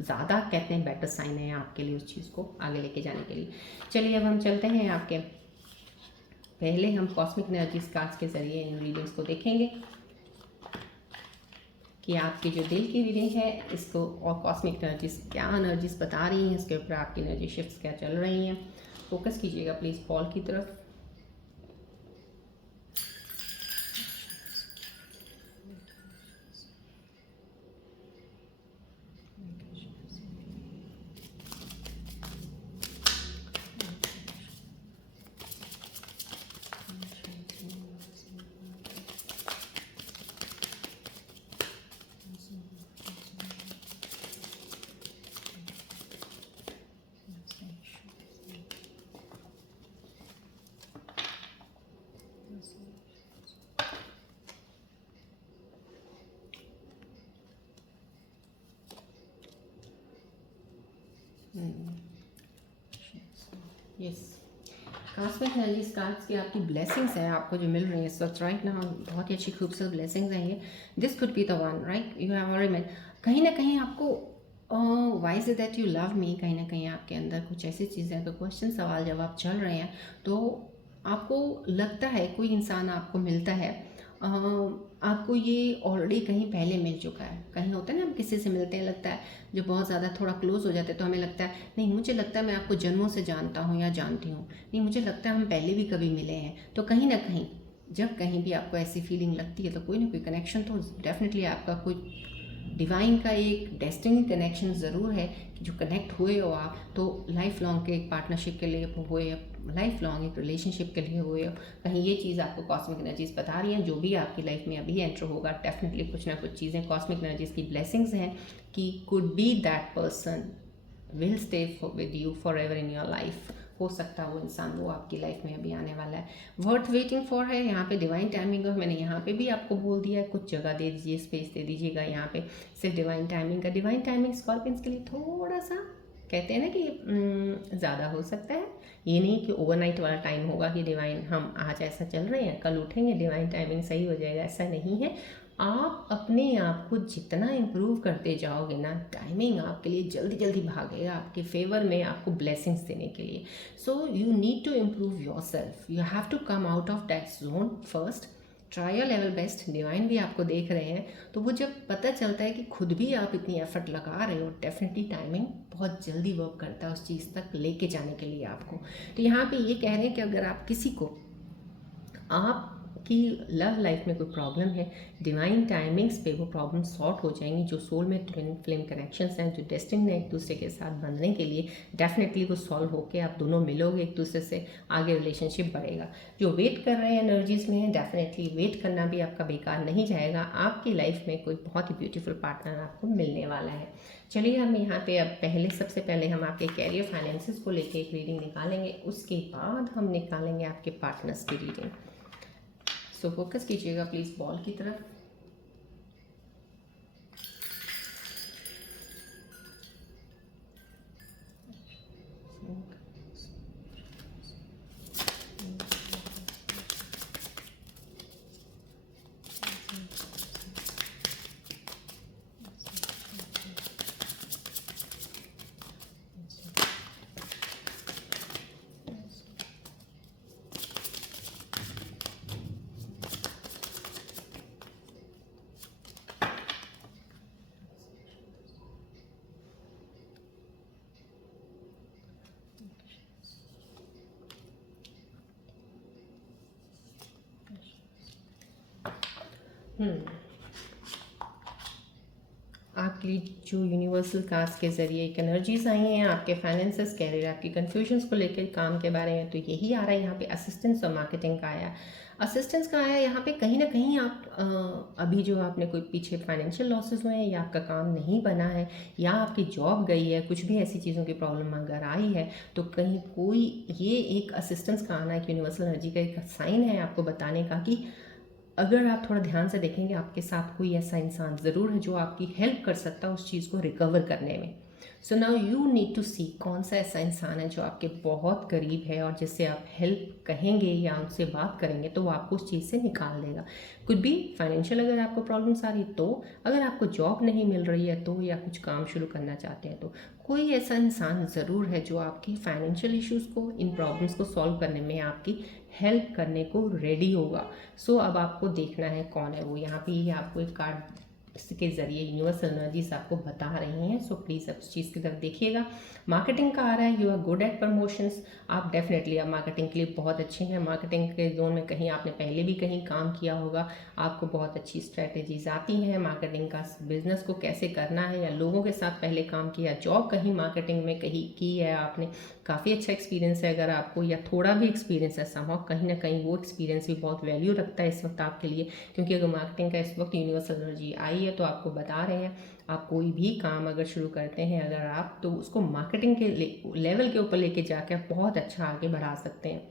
ज़्यादा कहते हैं बेटर साइन है आपके लिए उस चीज़ को आगे लेके जाने के लिए। चलिए अब हम चलते हैं आपके, पहले हम कॉस्मिक एनर्जी कार्ड्स के ज़रिए इन रीडिंग्स को देखेंगे कि आपकी जो दिल की रीडिंग है इसको और कॉस्मिक एनर्जीज क्या एनर्जीज बता रही हैं, इसके ऊपर आपकी एनर्जी शिफ्ट्स क्या चल रही हैं। फोकस कीजिएगा प्लीज़ फॉल की तरफ। यस, कॉस्मिक एनर्जी कार्ड्स की आपकी ब्लेसिंग्स हैं आपको जो मिल रही हैं इस वक्त राइट ना, बहुत ही अच्छी खूबसूरत ब्लेसिंग्स हैं ये। This could be the one right you have already met. कहीं ना कहीं आपको why is that you love me, कहीं ना कहीं आपके अंदर कुछ ऐसी चीज़ें, अगर क्वेश्चन सवाल जवाब चल रहे हैं तो आपको लगता है कोई इंसान आपको मिलता है, आपको ये ऑलरेडी कहीं पहले मिल चुका है। कहीं होता है ना, हम किसी से मिलते हैं, लगता है जब बहुत ज़्यादा थोड़ा क्लोज हो जाते हैं तो हमें लगता है नहीं, मुझे लगता है मैं आपको जन्मों से जानता हूँ या जानती हूँ, नहीं मुझे लगता है हम पहले भी कभी मिले हैं। तो कहीं ना कहीं जब कहीं भी आपको ऐसी फीलिंग लगती है तो कोई ना कोई कनेक्शन तो डेफिनेटली आपका कोई डिवाइन का एक डेस्टिनी कनेक्शन ज़रूर है कि जो कनेक्ट हुए हो आप, तो लाइफ लॉन्ग के एक पार्टनरशिप के लिए हुए, लाइफ लॉन्ग एक रिलेशनशिप के लिए हुए हो। कहीं ये चीज़ आपको कॉस्मिक एनर्जीज बता रही हैं। जो भी आपकी लाइफ में अभी एंटर होगा, डेफिनेटली कुछ ना कुछ चीज़ें कॉस्मिक एनर्जीज की ब्लेसिंग्स हैं कि could be that person will stay with you for ever in your life. हो सकता है वो इंसान वो आपकी लाइफ में अभी आने वाला है। वर्थ वेटिंग फॉर है यहाँ पे डिवाइन टाइमिंग है। मैंने यहाँ पे भी आपको बोल दिया है, कुछ जगह दे दीजिए, स्पेस दे दीजिएगा यहाँ पे सिर्फ डिवाइन टाइमिंग का। डिवाइन टाइमिंग स्कॉर्पियंस के लिए थोड़ा सा कहते हैं ना कि ज़्यादा हो सकता है। ये नहीं कि ओवरनाइट वाला टाइम होगा कि डिवाइन हम आज ऐसा चल रहे हैं कल उठेंगे डिवाइन टाइमिंग सही हो जाएगा, ऐसा नहीं है। आप अपने आप को जितना इम्प्रूव करते जाओगे ना, टाइमिंग आपके लिए जल्दी जल्दी भागेगा आपके फेवर में, आपको ब्लेसिंग्स देने के लिए। So you need to improve yourself, you have to come out of that zone first, try your level best. Divine भी आपको देख रहे हैं, तो वो जब पता चलता है कि खुद भी आप इतनी एफर्ट लगा रहे हो, डेफिनेटली टाइमिंग बहुत जल्दी वर्क करता है उस चीज़ तक लेके जाने के लिए आपको। तो यहाँ पे ये कह रहे हैं कि अगर आप किसी को, आप आपकी लव लाइफ में कोई प्रॉब्लम है, डिवाइन टाइमिंग्स पे वो प्रॉब्लम सॉर्ट हो जाएंगी। जो सोल में ट्विन फ्लेम कनेक्शंस हैं, जो डेस्टिनी है एक दूसरे के साथ बनने के लिए, डेफिनेटली वो सॉल्व होके आप दोनों मिलोगे एक दूसरे से, आगे रिलेशनशिप बढ़ेगा। जो वेट कर रहे हैं एनर्जीज में, डेफिनेटली वेट करना भी आपका बेकार नहीं जाएगा। आपकी लाइफ में कोई बहुत ही ब्यूटीफुल पार्टनर आपको मिलने वाला है। चलिए हम यहाँ पे अब सबसे पहले हम आपके कैरियर फाइनेंसेस को लेके एक रीडिंग निकालेंगे, उसके बाद हम निकालेंगे आपके पार्टनर्स की रीडिंग। सो फोकस कीजिएगा प्लीज़ बॉल की तरफ। आपके लिए जो यूनिवर्सल कास्ट के ज़रिए एक एनर्जीज आई हैं आपके फाइनेंसेस, कैरियर, आपकी कन्फ्यूजन्स को लेकर काम के बारे में, तो यही आ रहा है यहाँ पे। असिस्टेंस और मार्केटिंग का आया, असिस्टेंस का आया यहाँ पे। कहीं ना कहीं आप अभी जो आपने कोई पीछे फाइनेंशियल लॉसेस हुए हैं, या आपका काम नहीं बना है, या आपकी जॉब गई है, कुछ भी ऐसी चीज़ों की प्रॉब्लम अगर आई है, तो कहीं कोई ये एक असिस्टेंस का आना एक यूनिवर्सल एनर्जी का एक साइन है आपको बताने का कि अगर आप थोड़ा ध्यान से देखेंगे, आपके साथ कोई ऐसा इंसान ज़रूर है जो आपकी हेल्प कर सकता है उस चीज़ को रिकवर करने में। So now you need to see कौन सा ऐसा इंसान है जो आपके बहुत करीब है और जिससे आप हेल्प कहेंगे या उनसे बात करेंगे तो वो आपको उस चीज़ से निकाल देगा। कुछ भी फाइनेंशियल अगर आपको प्रॉब्लम्स आ रही तो, अगर आपको जॉब नहीं मिल रही है तो, या कुछ काम शुरू करना चाहते हैं तो, कोई ऐसा इंसान ज़रूर है जो आपकी फाइनेंशियल इश्यूज़ को, इन प्रॉब्लम्स को सॉल्व करने में आपकी हेल्प करने को रेडी होगा। सो अब आपको देखना है कौन है वो। यहाँ पे ये आपको एक कार्ड के ज़रिए यूनिवर्सल एनर्जीज आपको बता रही हैं। सो प्लीज़ अब इस चीज़ की तरफ देखिएगा। मार्केटिंग का आ रहा है, you are good at promotions. आप डेफिनेटली अब मार्केटिंग के लिए बहुत अच्छे हैं। मार्केटिंग के जोन में कहीं आपने पहले भी कहीं काम किया होगा, आपको बहुत अच्छी स्ट्रेटेजीज आती हैं मार्केटिंग का, बिजनेस को कैसे करना है, या लोगों के साथ पहले काम किया, जॉब कहीं मार्केटिंग में कहीं की है आपने, काफ़ी अच्छा एक्सपीरियंस है अगर आपको, या थोड़ा भी एक्सपीरियंस है समहाउ, कहीं ना कहीं वो एक्सपीरियंस भी बहुत वैल्यू रखता है इस वक्त आपके लिए। क्योंकि अगर मार्केटिंग का इस वक्त यूनिवर्सल एनर्जी आई है तो आपको बता रहे हैं, आप कोई भी काम अगर शुरू करते हैं अगर आप, तो उसको मार्केटिंग के लेवल के ऊपर लेके जाकर बहुत अच्छा आगे बढ़ा सकते हैं।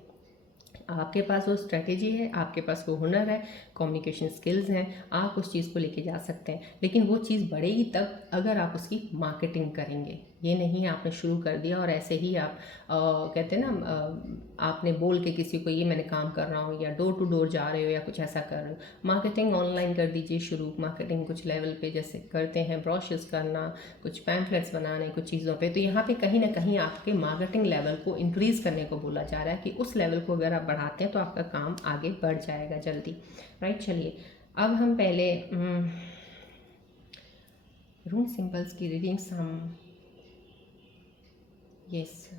आपके पास वो स्ट्रेटेजी है, आपके पास वो हुनर है, कम्युनिकेशन स्किल्स हैं, आप उस चीज़ को लेके जा सकते हैं। लेकिन वो चीज़ बढ़ेगी तब अगर आप उसकी मार्केटिंग करेंगे। ये नहीं आपने शुरू कर दिया और ऐसे ही आप कहते हैं ना, आपने बोल के किसी को ये मैंने काम कर रहा हूँ, या डोर टू डोर जा रहे हो, या कुछ ऐसा कर रहे हो। मार्केटिंग ऑनलाइन कर दीजिए शुरू। मार्केटिंग कुछ लेवल पे जैसे करते हैं, ब्रोशर्स करना, कुछ पैम्फलेट्स बनाने, कुछ चीज़ों पे, तो यहाँ पे कहीं ना कहीं आपके मार्केटिंग लेवल को इंक्रीज़ करने को बोला जा रहा है कि उस लेवल को अगर आप बढ़ाते हैं तो आपका काम आगे बढ़ जाएगा जल्दी। राइट, चलिए अब हम पहले रून सिंबल्स की रीडिंग्स हम, yes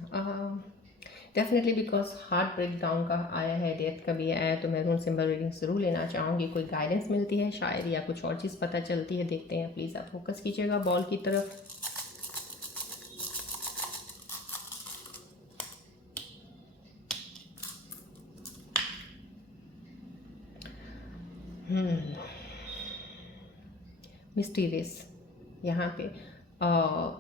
definitely because heart break down का आया है, डेथ का भी आया है, तो मैं रून सिंबल रीडिंग ज़रूर लेना चाहूँगी। कोई गाइडेंस मिलती है शायद, या कुछ और चीज़ पता चलती है, देखते हैं। प्लीज़ आप फोकस कीजिएगा बॉल की तरफ। मिस्टीरियस यहाँ पे,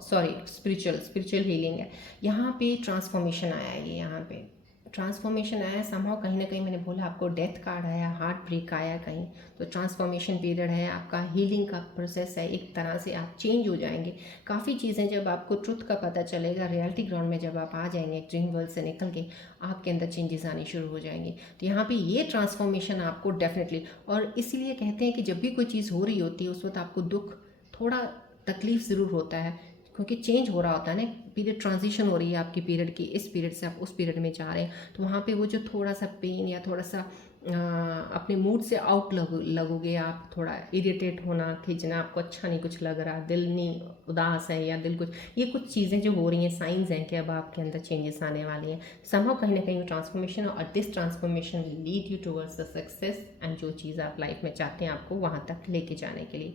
सॉरी स्पिरिचुअल हीलिंग है यहाँ पे। ट्रांसफॉर्मेशन आया है, ये यहाँ पे ट्रांसफॉर्मेशन आया है समहाउ। कहीं ना कहीं मैंने बोला आपको डेथ कार्ड आया, हार्ट ब्रेक आया कहीं, तो ट्रांसफॉर्मेशन पीरियड है आपका, हीलिंग का प्रोसेस है। एक तरह से आप चेंज हो जाएंगे। काफ़ी चीज़ें जब आपको ट्रुथ का पता चलेगा, रियलिटी ग्राउंड में जब आप आ जाएंगे, ड्रीम वर्ल्ड से निकल के आपके अंदर चेंजेस आने शुरू हो जाएंगे। तो यहाँ पे ये ट्रांसफॉर्मेशन आपको डेफिनेटली, और इसीलिए कहते हैं कि जब भी कोई चीज़ हो रही होती है उस वक्त आपको दुख, थोड़ा तकलीफ ज़रूर होता है, क्योंकि चेंज हो रहा होता है ना, पीरियड ट्रांजिशन हो रही है आपकी पीरियड की, इस पीरियड से आप उस पीरियड में जा रहे हैं, तो वहाँ पे वो जो थोड़ा सा पेन या थोड़ा सा अपने मूड से आउट लगोगे आप, थोड़ा इरिटेट होना, खींचना, आपको अच्छा नहीं कुछ लग रहा, दिल नहीं, उदास है या दिल कुछ, ये कुछ चीज़ें जो हो रही हैं साइंस हैं कि अब आपके अंदर चेंजेस आने वाली हैं समहाउ कहीं ना कहीं ट्रांसफॉर्मेशन, और this transformation will lead you towards the success and जो चीज़ आप लाइफ में चाहते हैं आपको वहाँ तक लेके जाने के लिए।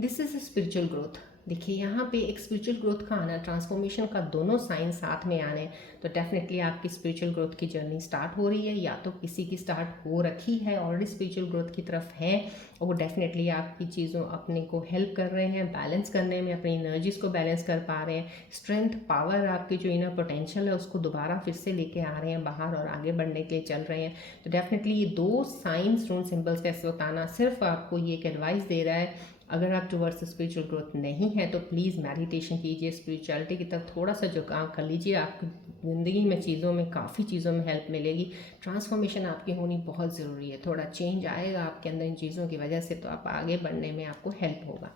This is spiritual growth. देखिए यहाँ पे एक स्पिरिचुअल ग्रोथ का आना, ट्रांसफॉर्मेशन का, दोनों साइन साथ में आने, तो डेफिनेटली आपकी स्पिरिचुअल ग्रोथ की जर्नी स्टार्ट हो रही है, या तो किसी की स्टार्ट हो रखी है, ऑलरेडी स्पिरिचुअल ग्रोथ की तरफ है, और वो डेफिनेटली आपकी चीज़ों अपने को हेल्प कर रहे हैं बैलेंस करने में, अपनी एनर्जीज को बैलेंस कर पा रहे हैं, स्ट्रेंथ पावर आपकी जो इनर पोटेंशियल है उसको दोबारा फिर से लेके आ रहे हैं बाहर और आगे बढ़ने के लिए चल रहे हैं। तो डेफिनेटली ये दो साइंस रून सिंबल्स का इस वक्त आना सिर्फ आपको ये एक एडवाइस दे रहा है, अगर आप टुवर्ड्स स्पिरिचुअल ग्रोथ नहीं है तो प्लीज़ मेडिटेशन कीजिए, स्पिरिचुअलिटी की तरफ थोड़ा सा झुकाव कर लीजिए, आपकी ज़िंदगी में चीज़ों में काफ़ी चीज़ों में हेल्प मिलेगी। ट्रांसफॉर्मेशन आपकी होनी बहुत ज़रूरी है, थोड़ा चेंज आएगा आपके अंदर इन चीज़ों की वजह से, तो आप आगे बढ़ने में आपको हेल्प होगा।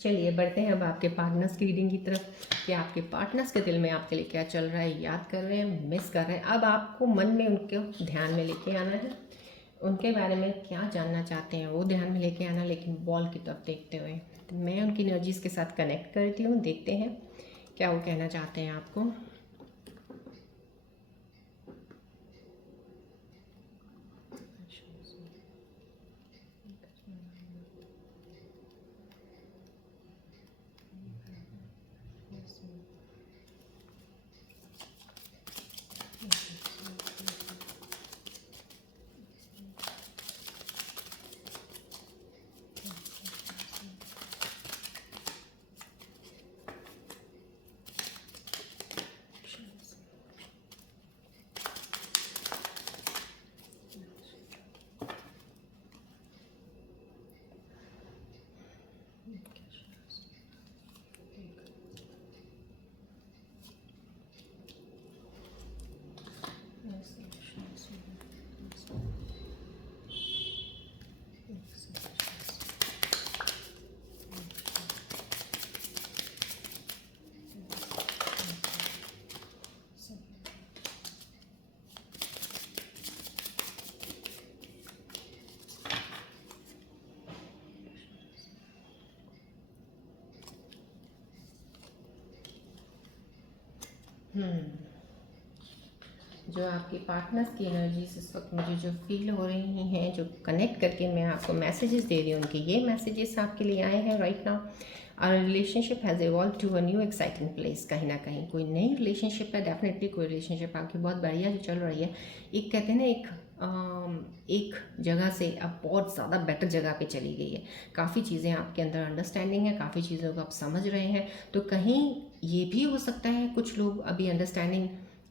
चलिए बढ़ते हैं अब आपके पार्टनर्स की रीडिंग की तरफ, कि आपके पार्टनर्स के दिल में आपके लिए क्या चल रहा है, याद कर रहे हैं, मिस कर रहे हैं, अब आपको मन में उनको ध्यान में लेके आना है, उनके बारे में क्या जानना चाहते हैं वो ध्यान में लेके आना, लेकिन बॉल की तरफ देखते हुए। तो मैं उनकी एनर्जीज़ के साथ कनेक्ट करती हूँ, देखते हैं क्या वो कहना चाहते हैं आपको। जो आपके पार्टनर्स की एनर्जीज इस वक्त मुझे जो फील हो रही हैं, जो कनेक्ट करके मैं आपको मैसेजेस दे रही हूँ, उनके ये मैसेजेस आपके लिए आए हैं right now. Our relationship has evolve to a new exciting place. कहीं ना कहीं कोई नई रिलेशनशिप है, डेफिनेटली कोई रिलेशनशिप आपकी बहुत बढ़िया जो चल रही है। एक कहते हैं ना, एक जगह से अब बहुत ज़्यादा बेटर जगह पे चली गई है, काफ़ी चीज़ें आपके अंदर अंडरस्टैंडिंग है, काफ़ी चीज़ों को आप समझ रहे हैं। तो कहीं ये भी हो सकता है कुछ लोग अभी अंडरस्टैंडिंग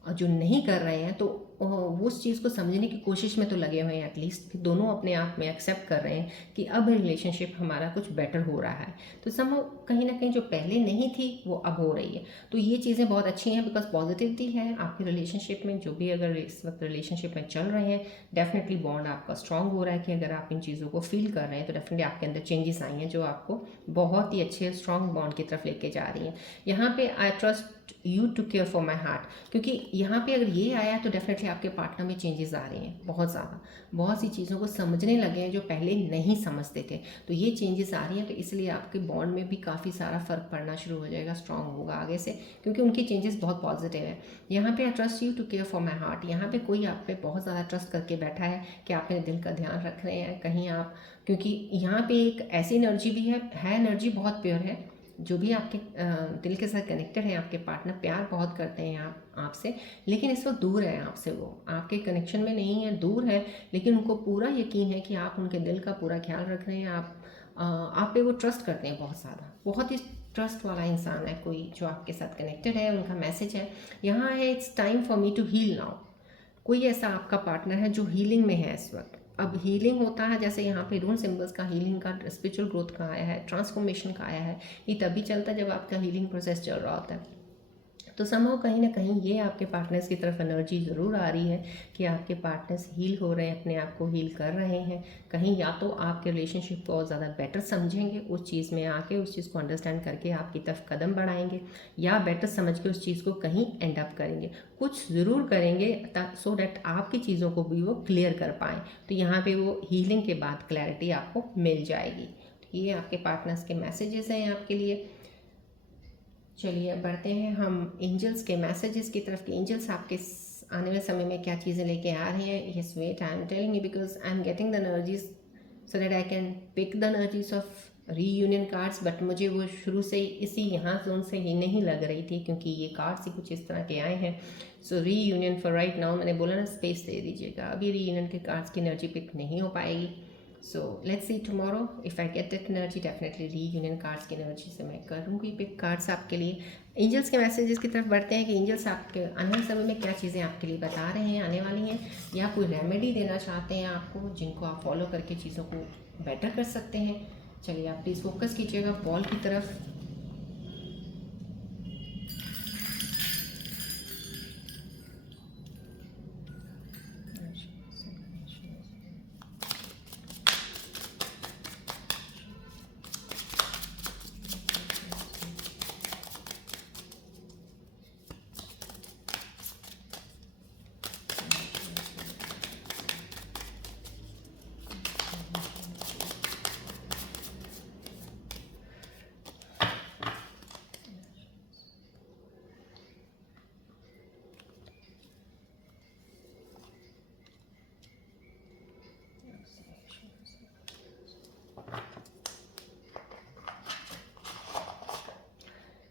जो नहीं कर रहे हैं, तो वो उस चीज़ को समझने की कोशिश में तो लगे हुए हैं, एटलीस्ट दोनों अपने आप में एक्सेप्ट कर रहे हैं कि अब रिलेशनशिप हमारा कुछ बेटर हो रहा है। तो सम कहीं ना कहीं जो पहले नहीं थी वो अब हो रही है। तो ये चीज़ें बहुत अच्छी हैं, बिकॉज पॉजिटिविटी है आपकी रिलेशनशिप में। जो भी अगर इस वक्त रिलेशनशिप में चल रहे हैं, डेफिनेटली बॉन्ड आपका स्ट्रांग हो रहा है, कि अगर आप इन चीज़ों को फील कर रहे हैं तो डेफिनेटली आपके अंदर चेंजेस आई हैं जो आपको बहुत ही अच्छे स्ट्रांग बॉन्ड की तरफ लेके जा रही हैं। यहाँ पे I trust you to care for my heart, क्योंकि यहाँ पे अगर ये आया तो डेफिनेटली आपके पार्टनर में चेंजेस आ रहे हैं बहुत ज़्यादा, बहुत सी चीज़ों को समझने लगे हैं जो पहले नहीं समझते थे। तो ये चेंजेस आ रही हैं, तो इसलिए आपके बॉन्ड में भी काफ़ी सारा फ़र्क पड़ना शुरू हो जाएगा, स्ट्रांग होगा आगे से, क्योंकि उनकी चेंजेस बहुत पॉजिटिव है। यहाँ पे I trust you to care for my heart, यहाँ पे कोई आप पे बहुत ज़्यादा ट्रस्ट करके बैठा है कि आप मेरे दिल का ध्यान रख रहे हैं कहीं आप, क्योंकि यहाँ पे एक ऐसी एनर्जी भी है एनर्जी बहुत प्योर है। जो भी आपके दिल के साथ कनेक्टेड है, आपके पार्टनर प्यार बहुत करते हैं आपसे, लेकिन इस वक्त दूर है आपसे, वो आपके कनेक्शन में नहीं है, दूर है, लेकिन उनको पूरा यकीन है कि आप उनके दिल का पूरा ख्याल रख रहे हैं, आप पे वो ट्रस्ट करते हैं बहुत ज़्यादा, बहुत ही ट्रस्ट वाला इंसान है कोई जो आपके साथ कनेक्टेड है। उनका मैसेज है यहाँ है, it's time for me to heal now. कोई ऐसा आपका पार्टनर है जो हीलिंग में है इस वक्त। अब हीलिंग होता है, जैसे यहाँ पे रून सिंबल्स का हीलिंग का, स्पिरिचुअल ग्रोथ का आया है, ट्रांसफॉर्मेशन का आया है, ये तभी चलता है जब आपका हीलिंग प्रोसेस चल रहा होता है। तो समहाउ कहीं ना कहीं ये आपके पार्टनर्स की तरफ एनर्जी ज़रूर आ रही है कि आपके पार्टनर्स हील हो रहे हैं, अपने आप को हील कर रहे हैं। कहीं या तो आपके रिलेशनशिप को और ज़्यादा बेटर समझेंगे, उस चीज़ में आके उस चीज़ को अंडरस्टैंड करके आपकी तरफ कदम बढ़ाएंगे, या बेटर समझ के उस चीज़ को कहीं एंड अप करेंगे। कुछ ज़रूर करेंगे सो डैट आपकी चीज़ों को भी वो क्लियर कर पाएँ। तो यहाँ पे वो हीलिंग के बाद क्लैरिटी आपको मिल जाएगी। तो ये आपके पार्टनर्स के मैसेजेस हैं आपके लिए। चलिए अब बढ़ते हैं हम एंजल्स के मैसेजेस की तरफ। एंजल्स आपके आने वाले समय में क्या चीज़ें लेके आ रहे हैं। Yes wait, I am telling you because I am getting the energies so that I can pick the energies of reunion cards, but मुझे वो शुरू से इसी यहाँ जोन से ही नहीं लग रही थी, क्योंकि ये कार्ड्स ही कुछ इस तरह के आए हैं। सो रीयूनियन फॉर राइट नाउ, मैंने बोला ना स्पेस दे दीजिएगा, अभी रीयूनियन के कार्ड्स की एनर्जी पिक नहीं हो पाएगी। So let's see tomorrow if I get that energy, definitely reunion cards की एनर्जी से मैं करूँगी पिक कार्ड्स आपके लिए। एंजल्स के मैसेजेस की तरफ बढ़ते हैं कि एंजल्स आपके आने वाले समय में क्या चीज़ें आपके लिए बता रहे हैं, आने वाली हैं, या कोई रेमेडी देना चाहते हैं आपको जिनको आप फॉलो करके चीज़ों को बेटर कर सकते हैं। चलिए आप प्लीज़ फोकस कीजिएगा बॉल की तरफ।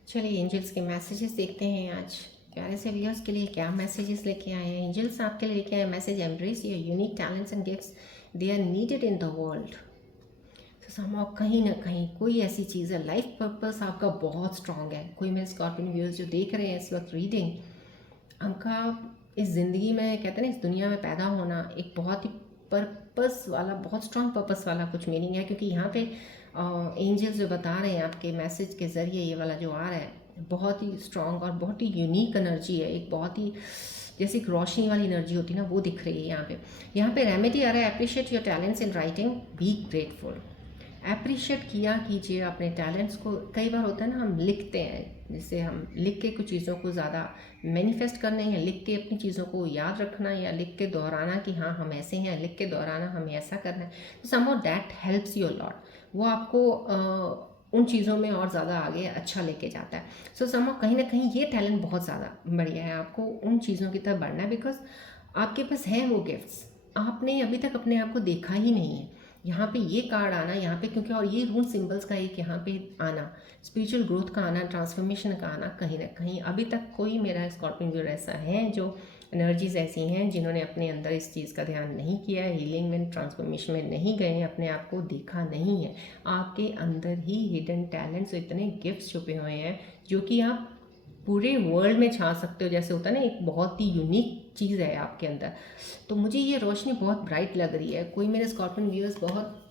चलिए एंजल्स के मैसेजेस देखते हैं आज प्यारे से व्यूअर्स के लिए क्या मैसेजेस लेके आए हैं। एंजल्स आपके लिए लेके आए message, embrace your unique talents and gifts, they are needed in the world. तो समहाउ कहीं ना कहीं कोई ऐसी चीज़ है, लाइफ पर्पस आपका बहुत स्ट्रांग है। कोई मेरे स्कॉर्पियन व्यूअर्स जो देख रहे हैं इस वक्त रीडिंग, आपका इस ज़िंदगी में कहते हैं ना, इस दुनिया में पैदा होना एक बहुत ही पर्पस वाला, बहुत स्ट्रांग पर्पस वाला कुछ मीनिंग है। क्योंकि यहाँ पे एंजल्स जो बता रहे हैं आपके मैसेज के ज़रिए, ये वाला जो आ रहा है बहुत ही स्ट्रांग और बहुत ही यूनिक एनर्जी है, एक बहुत ही जैसे एक रोशनी वाली एनर्जी होती है ना, वो दिख रही है यहाँ पे। यहाँ पे रेमेडी आ रहा है, appreciate your talents in writing, be grateful. Appreciate किया कीजिए अपने टैलेंट्स को। कई बार होता है ना, हम लिखते हैं, जैसे हम लिख के कुछ चीज़ों को ज़्यादा मैनिफेस्ट करना है, लिख के अपनी चीज़ों को याद रखना, या लिख के दोहराना कि हाँ हम ऐसे हैं, लिख के दोहराना हमें ऐसा करना है। तो somehow that helps you a lot, वो आपको उन चीज़ों में और ज़्यादा आगे अच्छा लेके जाता है। सो समहाउ कहीं ना कहीं ये टैलेंट बहुत ज़्यादा बढ़िया है, आपको उन चीज़ों की तरफ बढ़ना है, बिकॉज आपके पास हैं वो गिफ्ट्स, आपने अभी तक अपने आप को देखा ही नहीं है। यहाँ पे ये कार्ड आना यहाँ पे, क्योंकि और ये रून सिंबल्स का एक यहाँ पे आना, स्पिरिचुअल ग्रोथ का आना, ट्रांसफॉर्मेशन का आना, कहीं ना कहीं अभी तक कोई मेरा स्कॉर्पियन व्यूअर ऐसा है जो एनर्जीज ऐसी हैं जिन्होंने अपने अंदर इस चीज़ का ध्यान नहीं किया है, हीलिंग में ट्रांसफॉर्मेशन में नहीं गए हैं, अपने आप को देखा नहीं है। आपके अंदर ही हिडन टैलेंट्स, इतने गिफ्ट्स छुपे हुए हैं जो कि आप पूरे वर्ल्ड में छा सकते हो। जैसे होता है ना, एक बहुत ही यूनिक चीज़ है आपके अंदर। तो मुझे ये रोशनी बहुत ब्राइट लग रही है। कोई मेरे स्कॉर्पियन व्यूअर्स बहुत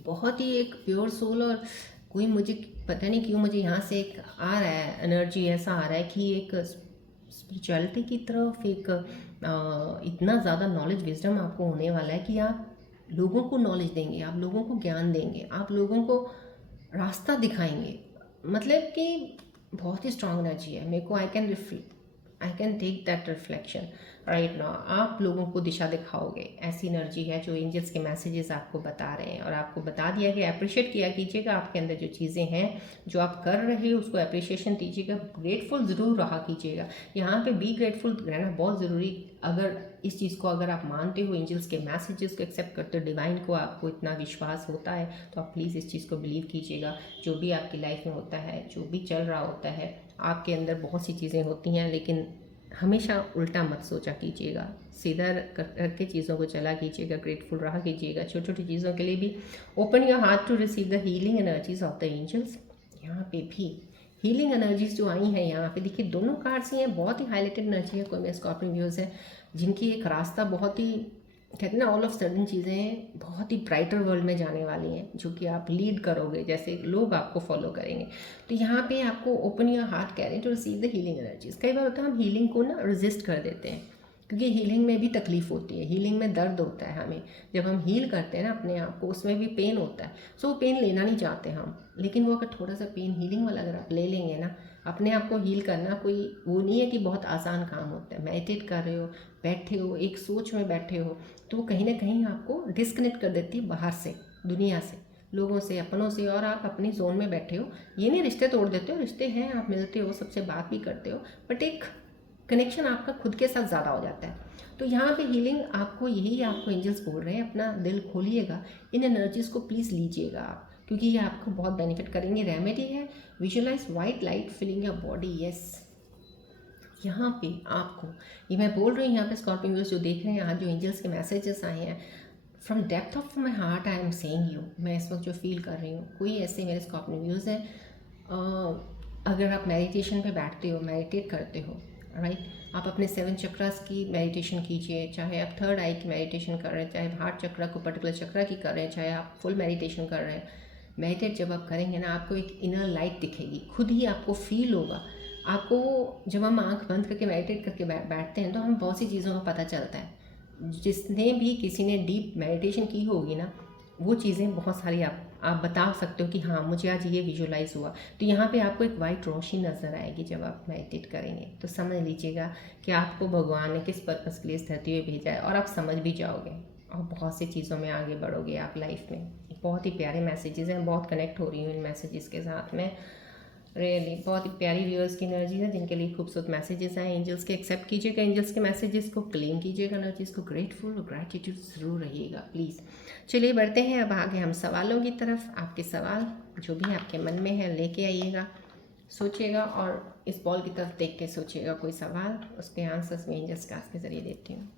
बहुत ही एक प्योर सोल, और कोई मुझे पता नहीं क्यों मुझे यहाँ से एक आ रहा है एनर्जी, ऐसा आ रहा है कि एक स्पिरिचुअलिटी की तरफ एक इतना ज़्यादा नॉलेज विजडम आपको होने वाला है कि आप लोगों को नॉलेज देंगे, आप लोगों को ज्ञान देंगे, आप लोगों को रास्ता दिखाएंगे। मतलब कि बहुत ही स्ट्रांग एनर्जी है मेरे को। I can take that reflection right now. आप लोगों को दिशा दिखाओगे, ऐसी एनर्जी है जो एंजल्स के मैसेजेस आपको बता रहे हैं। और आपको बता दिया कि अप्रिशिएट किया कीजिएगा आपके अंदर जो चीज़ें हैं, जो आप कर रहे हो उसको अप्रिशिएशन दीजिएगा, ग्रेटफुल ज़रूर रहा कीजिएगा। यहाँ पे बी ग्रेटफुल रहना बहुत ज़रूरी। अगर इस चीज़ को अगर आप मानते हो, एंजल्स के मैसेजेस को एक्सेप्ट करते हो, डिवाइन को आपको इतना विश्वास होता है, तो आप प्लीज़ इस चीज़ को बिलीव कीजिएगा। जो भी आपकी लाइफ में होता है, जो भी चल रहा होता है, आपके अंदर बहुत सी चीज़ें होती हैं, लेकिन हमेशा उल्टा मत सोचा कीजिएगा, सीधा करके चीज़ों को चला कीजिएगा, ग्रेटफुल रहा कीजिएगा छोटी छोटी चीज़ों के लिए भी। Open your heart to receive the healing energies of the angels. यहाँ पे भी हीलिंग एनर्जीज जो आई हैं, यहाँ पे देखिए दोनों कार्ड्स ही हैं, बहुत ही हाईलाइटेड एनर्जी है। कोई मेरे स्कॉर्पियन व्यूअर्स हैं जिनकी एक रास्ता बहुत ही कहते हैं ना, ऑल ऑफ सडन चीज़ें बहुत ही ब्राइटर वर्ल्ड में जाने वाली हैं, जो कि आप लीड करोगे, जैसे लोग आपको फॉलो करेंगे। तो यहाँ पे आपको open your heart carry to receive the healing energies. कई बार होता है हम हीलिंग को ना रेजिस्ट कर देते हैं, क्योंकि हीलिंग में भी तकलीफ होती है, हीलिंग में दर्द होता है। हमें जब हम हील करते हैं ना अपने आप को, उसमें भी पेन होता है। सो वो पेन लेना नहीं चाहते हम, लेकिन वो अगर थोड़ा सा पेन हीलिंग वाला अगर आप ले लेंगे ना, अपने आप को हील करना कोई वो नहीं है कि बहुत आसान काम होता है। मेडिटेट कर रहे हो, बैठे हो, एक सोच में बैठे हो, तो वो कहीं ना कहीं आपको डिस्कनेक्ट कर देती है बाहर से, दुनिया से, लोगों से, अपनों से, और आप अपनी जोन में बैठे हो। ये नहीं रिश्ते तोड़ देते हो, रिश्ते हैं, आप मिलते हो, सबसे बात भी करते हो, बट एक कनेक्शन आपका खुद के साथ ज़्यादा हो जाता है। तो यहाँ पे हीलिंग आपको, यही आपको एंजल्स बोल रहे हैं, अपना दिल खोलिएगा, इन एनर्जीज़ को प्लीज़ लीजिएगा आप, क्योंकि ये आपको बहुत बेनिफिट करेंगे। रेमेडी है, visualise white light filling your body. Yes, यहाँ पे आपको, ये मैं बोल रही हूँ, यहाँ पे स्कॉर्पियो व्यूअर्स जो देख रहे हैं, आज जो एंजल्स के मैसेजेस आए हैं, from depth of my heart I am saying you, मैं इस वक्त जो फील कर रही हूँ, कोई ऐसे मेरे स्कॉर्पियो व्यूअर्स हैं, अगर आप मेडिटेशन पे बैठते हो, मेडिटेट करते हो, राइट, आप अपने 7 चक्रास की मेडिटेशन कीजिए, चाहे आप थर्ड आई की मेडिटेशन कर रहे हैं, चाहे हार्ट चक्रा को पर्टिकुलर चक्रा की कर रहे हैं, चाहे आप फुल मेडिटेशन कर रहे हैं। मेडिटेट जब आप करेंगे ना, आपको एक इनर लाइट दिखेगी, खुद ही आपको फील होगा। आपको जब हम आंख बंद करके मेडिटेट करके बैठते हैं, तो हमें बहुत सी चीज़ों का पता चलता है। जिसने भी किसी ने डीप मेडिटेशन की होगी ना, वो चीज़ें बहुत सारी आप बता सकते हो कि हाँ मुझे आज ये विजुलाइज हुआ। तो यहाँ पे आपको एक वाइट रोशनी नज़र आएगी जब आप मेडिटेट करेंगे, तो समझ लीजिएगा कि आपको भगवान ने किस पर्पज़ के लिए इस धरती पे भेजा है, और आप समझ भी जाओगे और बहुत सी चीज़ों में आगे बढ़ोगे आप लाइफ में। बहुत ही प्यारे मैसेजेस हैं, बहुत कनेक्ट हो रही हूँ इन मैसेजेस के साथ में, रियली बहुत ही प्यारी व्यूअर्स की एनर्जी है, जिनके लिए खूबसूरत मैसेजेस हैं। एंजल्स के एक्सेप्ट कीजिएगा, एंजल्स के मैसेजेस को क्लेम कीजिएगा, एनर्जीज को ग्रेटफुल और ग्रैटिट्यूड ज़रूर रहिएगा प्लीज़। चलिए बढ़ते हैं अब आगे हम सवालों की तरफ। आपके सवाल जो भी आपके मन में है लेके आइएगा, सोचिएगा, और इस बॉल की तरफ देख के सोचिएगा कोई सवाल, उसके आंसर्स में एंजल्स कार्ड्स के ज़रिए देती हूँ।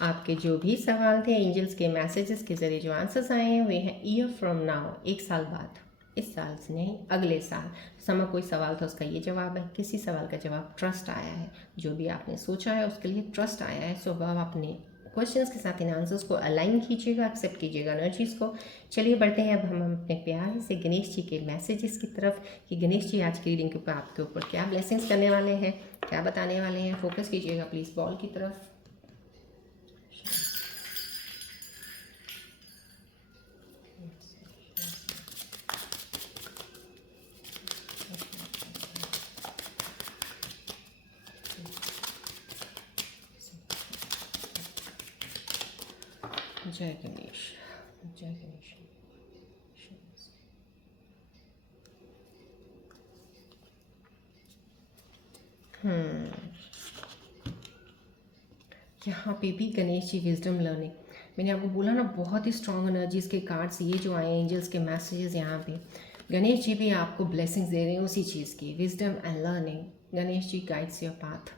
आपके जो भी सवाल थे, एंजल्स के मैसेजेस के ज़रिए जो आंसर्स आए हैं, वे हैं ईयर फ्रॉम नाउ, 1 साल बाद, इस साल से नहीं, अगले साल। समय कोई सवाल था, उसका ये जवाब है। किसी सवाल का जवाब ट्रस्ट आया है, जो भी आपने सोचा है उसके लिए ट्रस्ट आया है। सो अब आप अपने क्वेश्चंस के साथ इन आंसर्स को अलाइन कीजिएगा, एक्सेप्ट कीजिएगा एनर्जीज़ को। चलिए बढ़ते हैं अब हम अपने प्यारे से गणेश जी के मैसेजेस की तरफ, कि गणेश जी आज की रीडिंग के ऊपर आपके ऊपर क्या ब्लेसिंग्स करने वाले हैं, क्या बताने वाले हैं। फोकस कीजिएगा प्लीज़ बॉल की तरफ। जय गणेश, जय गणेश। यहाँ पे भी गणेश जी विजडम लर्निंग, मैंने आपको बोला ना, बहुत ही स्ट्रॉन्ग एनर्जीज़ के कार्ड्स ये जो आए, एंजल्स के मैसेजेस, यहाँ पे गणेश जी भी आपको ब्लेसिंग्स दे रहे हैं उसी चीज़ की, wisdom and learning. Ganesh ji guides your path.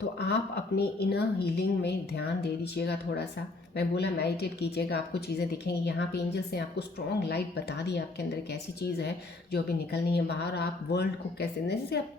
तो आप अपनी इनर हीलिंग में ध्यान दे दीजिएगा थोड़ा सा। मैं बोला मेडिटेट कीजिएगा, आपको चीज़ें दिखेंगी। यहाँ पे एंजल्स ने आपको स्ट्रॉन्ग लाइट बता दी, आपके अंदर एक ऐसी चीज़ है जो अभी निकलनी है बाहर। आप वर्ल्ड को कैसे, जैसे आप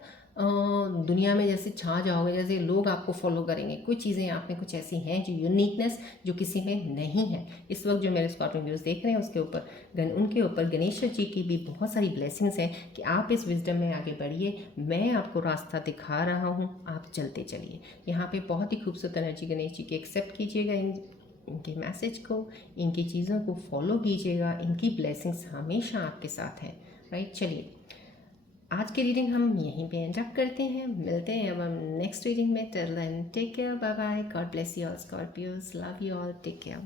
दुनिया में जैसे छा जाओगे, जैसे लोग आपको फॉलो करेंगे। कुछ चीज़ें आप में कुछ ऐसी हैं जो यूनिकनेस जो किसी में नहीं है। इस वक्त जो मेरे स्कॉर्पियो व्यूअर्स देख रहे हैं, उसके ऊपर उनके ऊपर गणेश जी की भी बहुत सारी ब्लेसिंग्स हैं कि आप इस विजडम में आगे बढ़िए। मैं आपको रास्ता दिखा रहा हूँ, आप चलते चलिए। यहाँ पे बहुत ही खूबसूरत एनर्जी गणेश जी की एक्सेप्ट कीजिएगा, इनके मैसेज को, इनकी चीज़ों को फॉलो कीजिएगा। इनकी ब्लेसिंग्स हमेशा आपके साथ हैं, राइट। चलिए आज की रीडिंग हम यहीं पे एंड अप करते हैं, मिलते हैं अब हम नेक्स्ट रीडिंग में। Till then take care, bye bye, God bless you all Scorpios, love you all, take care.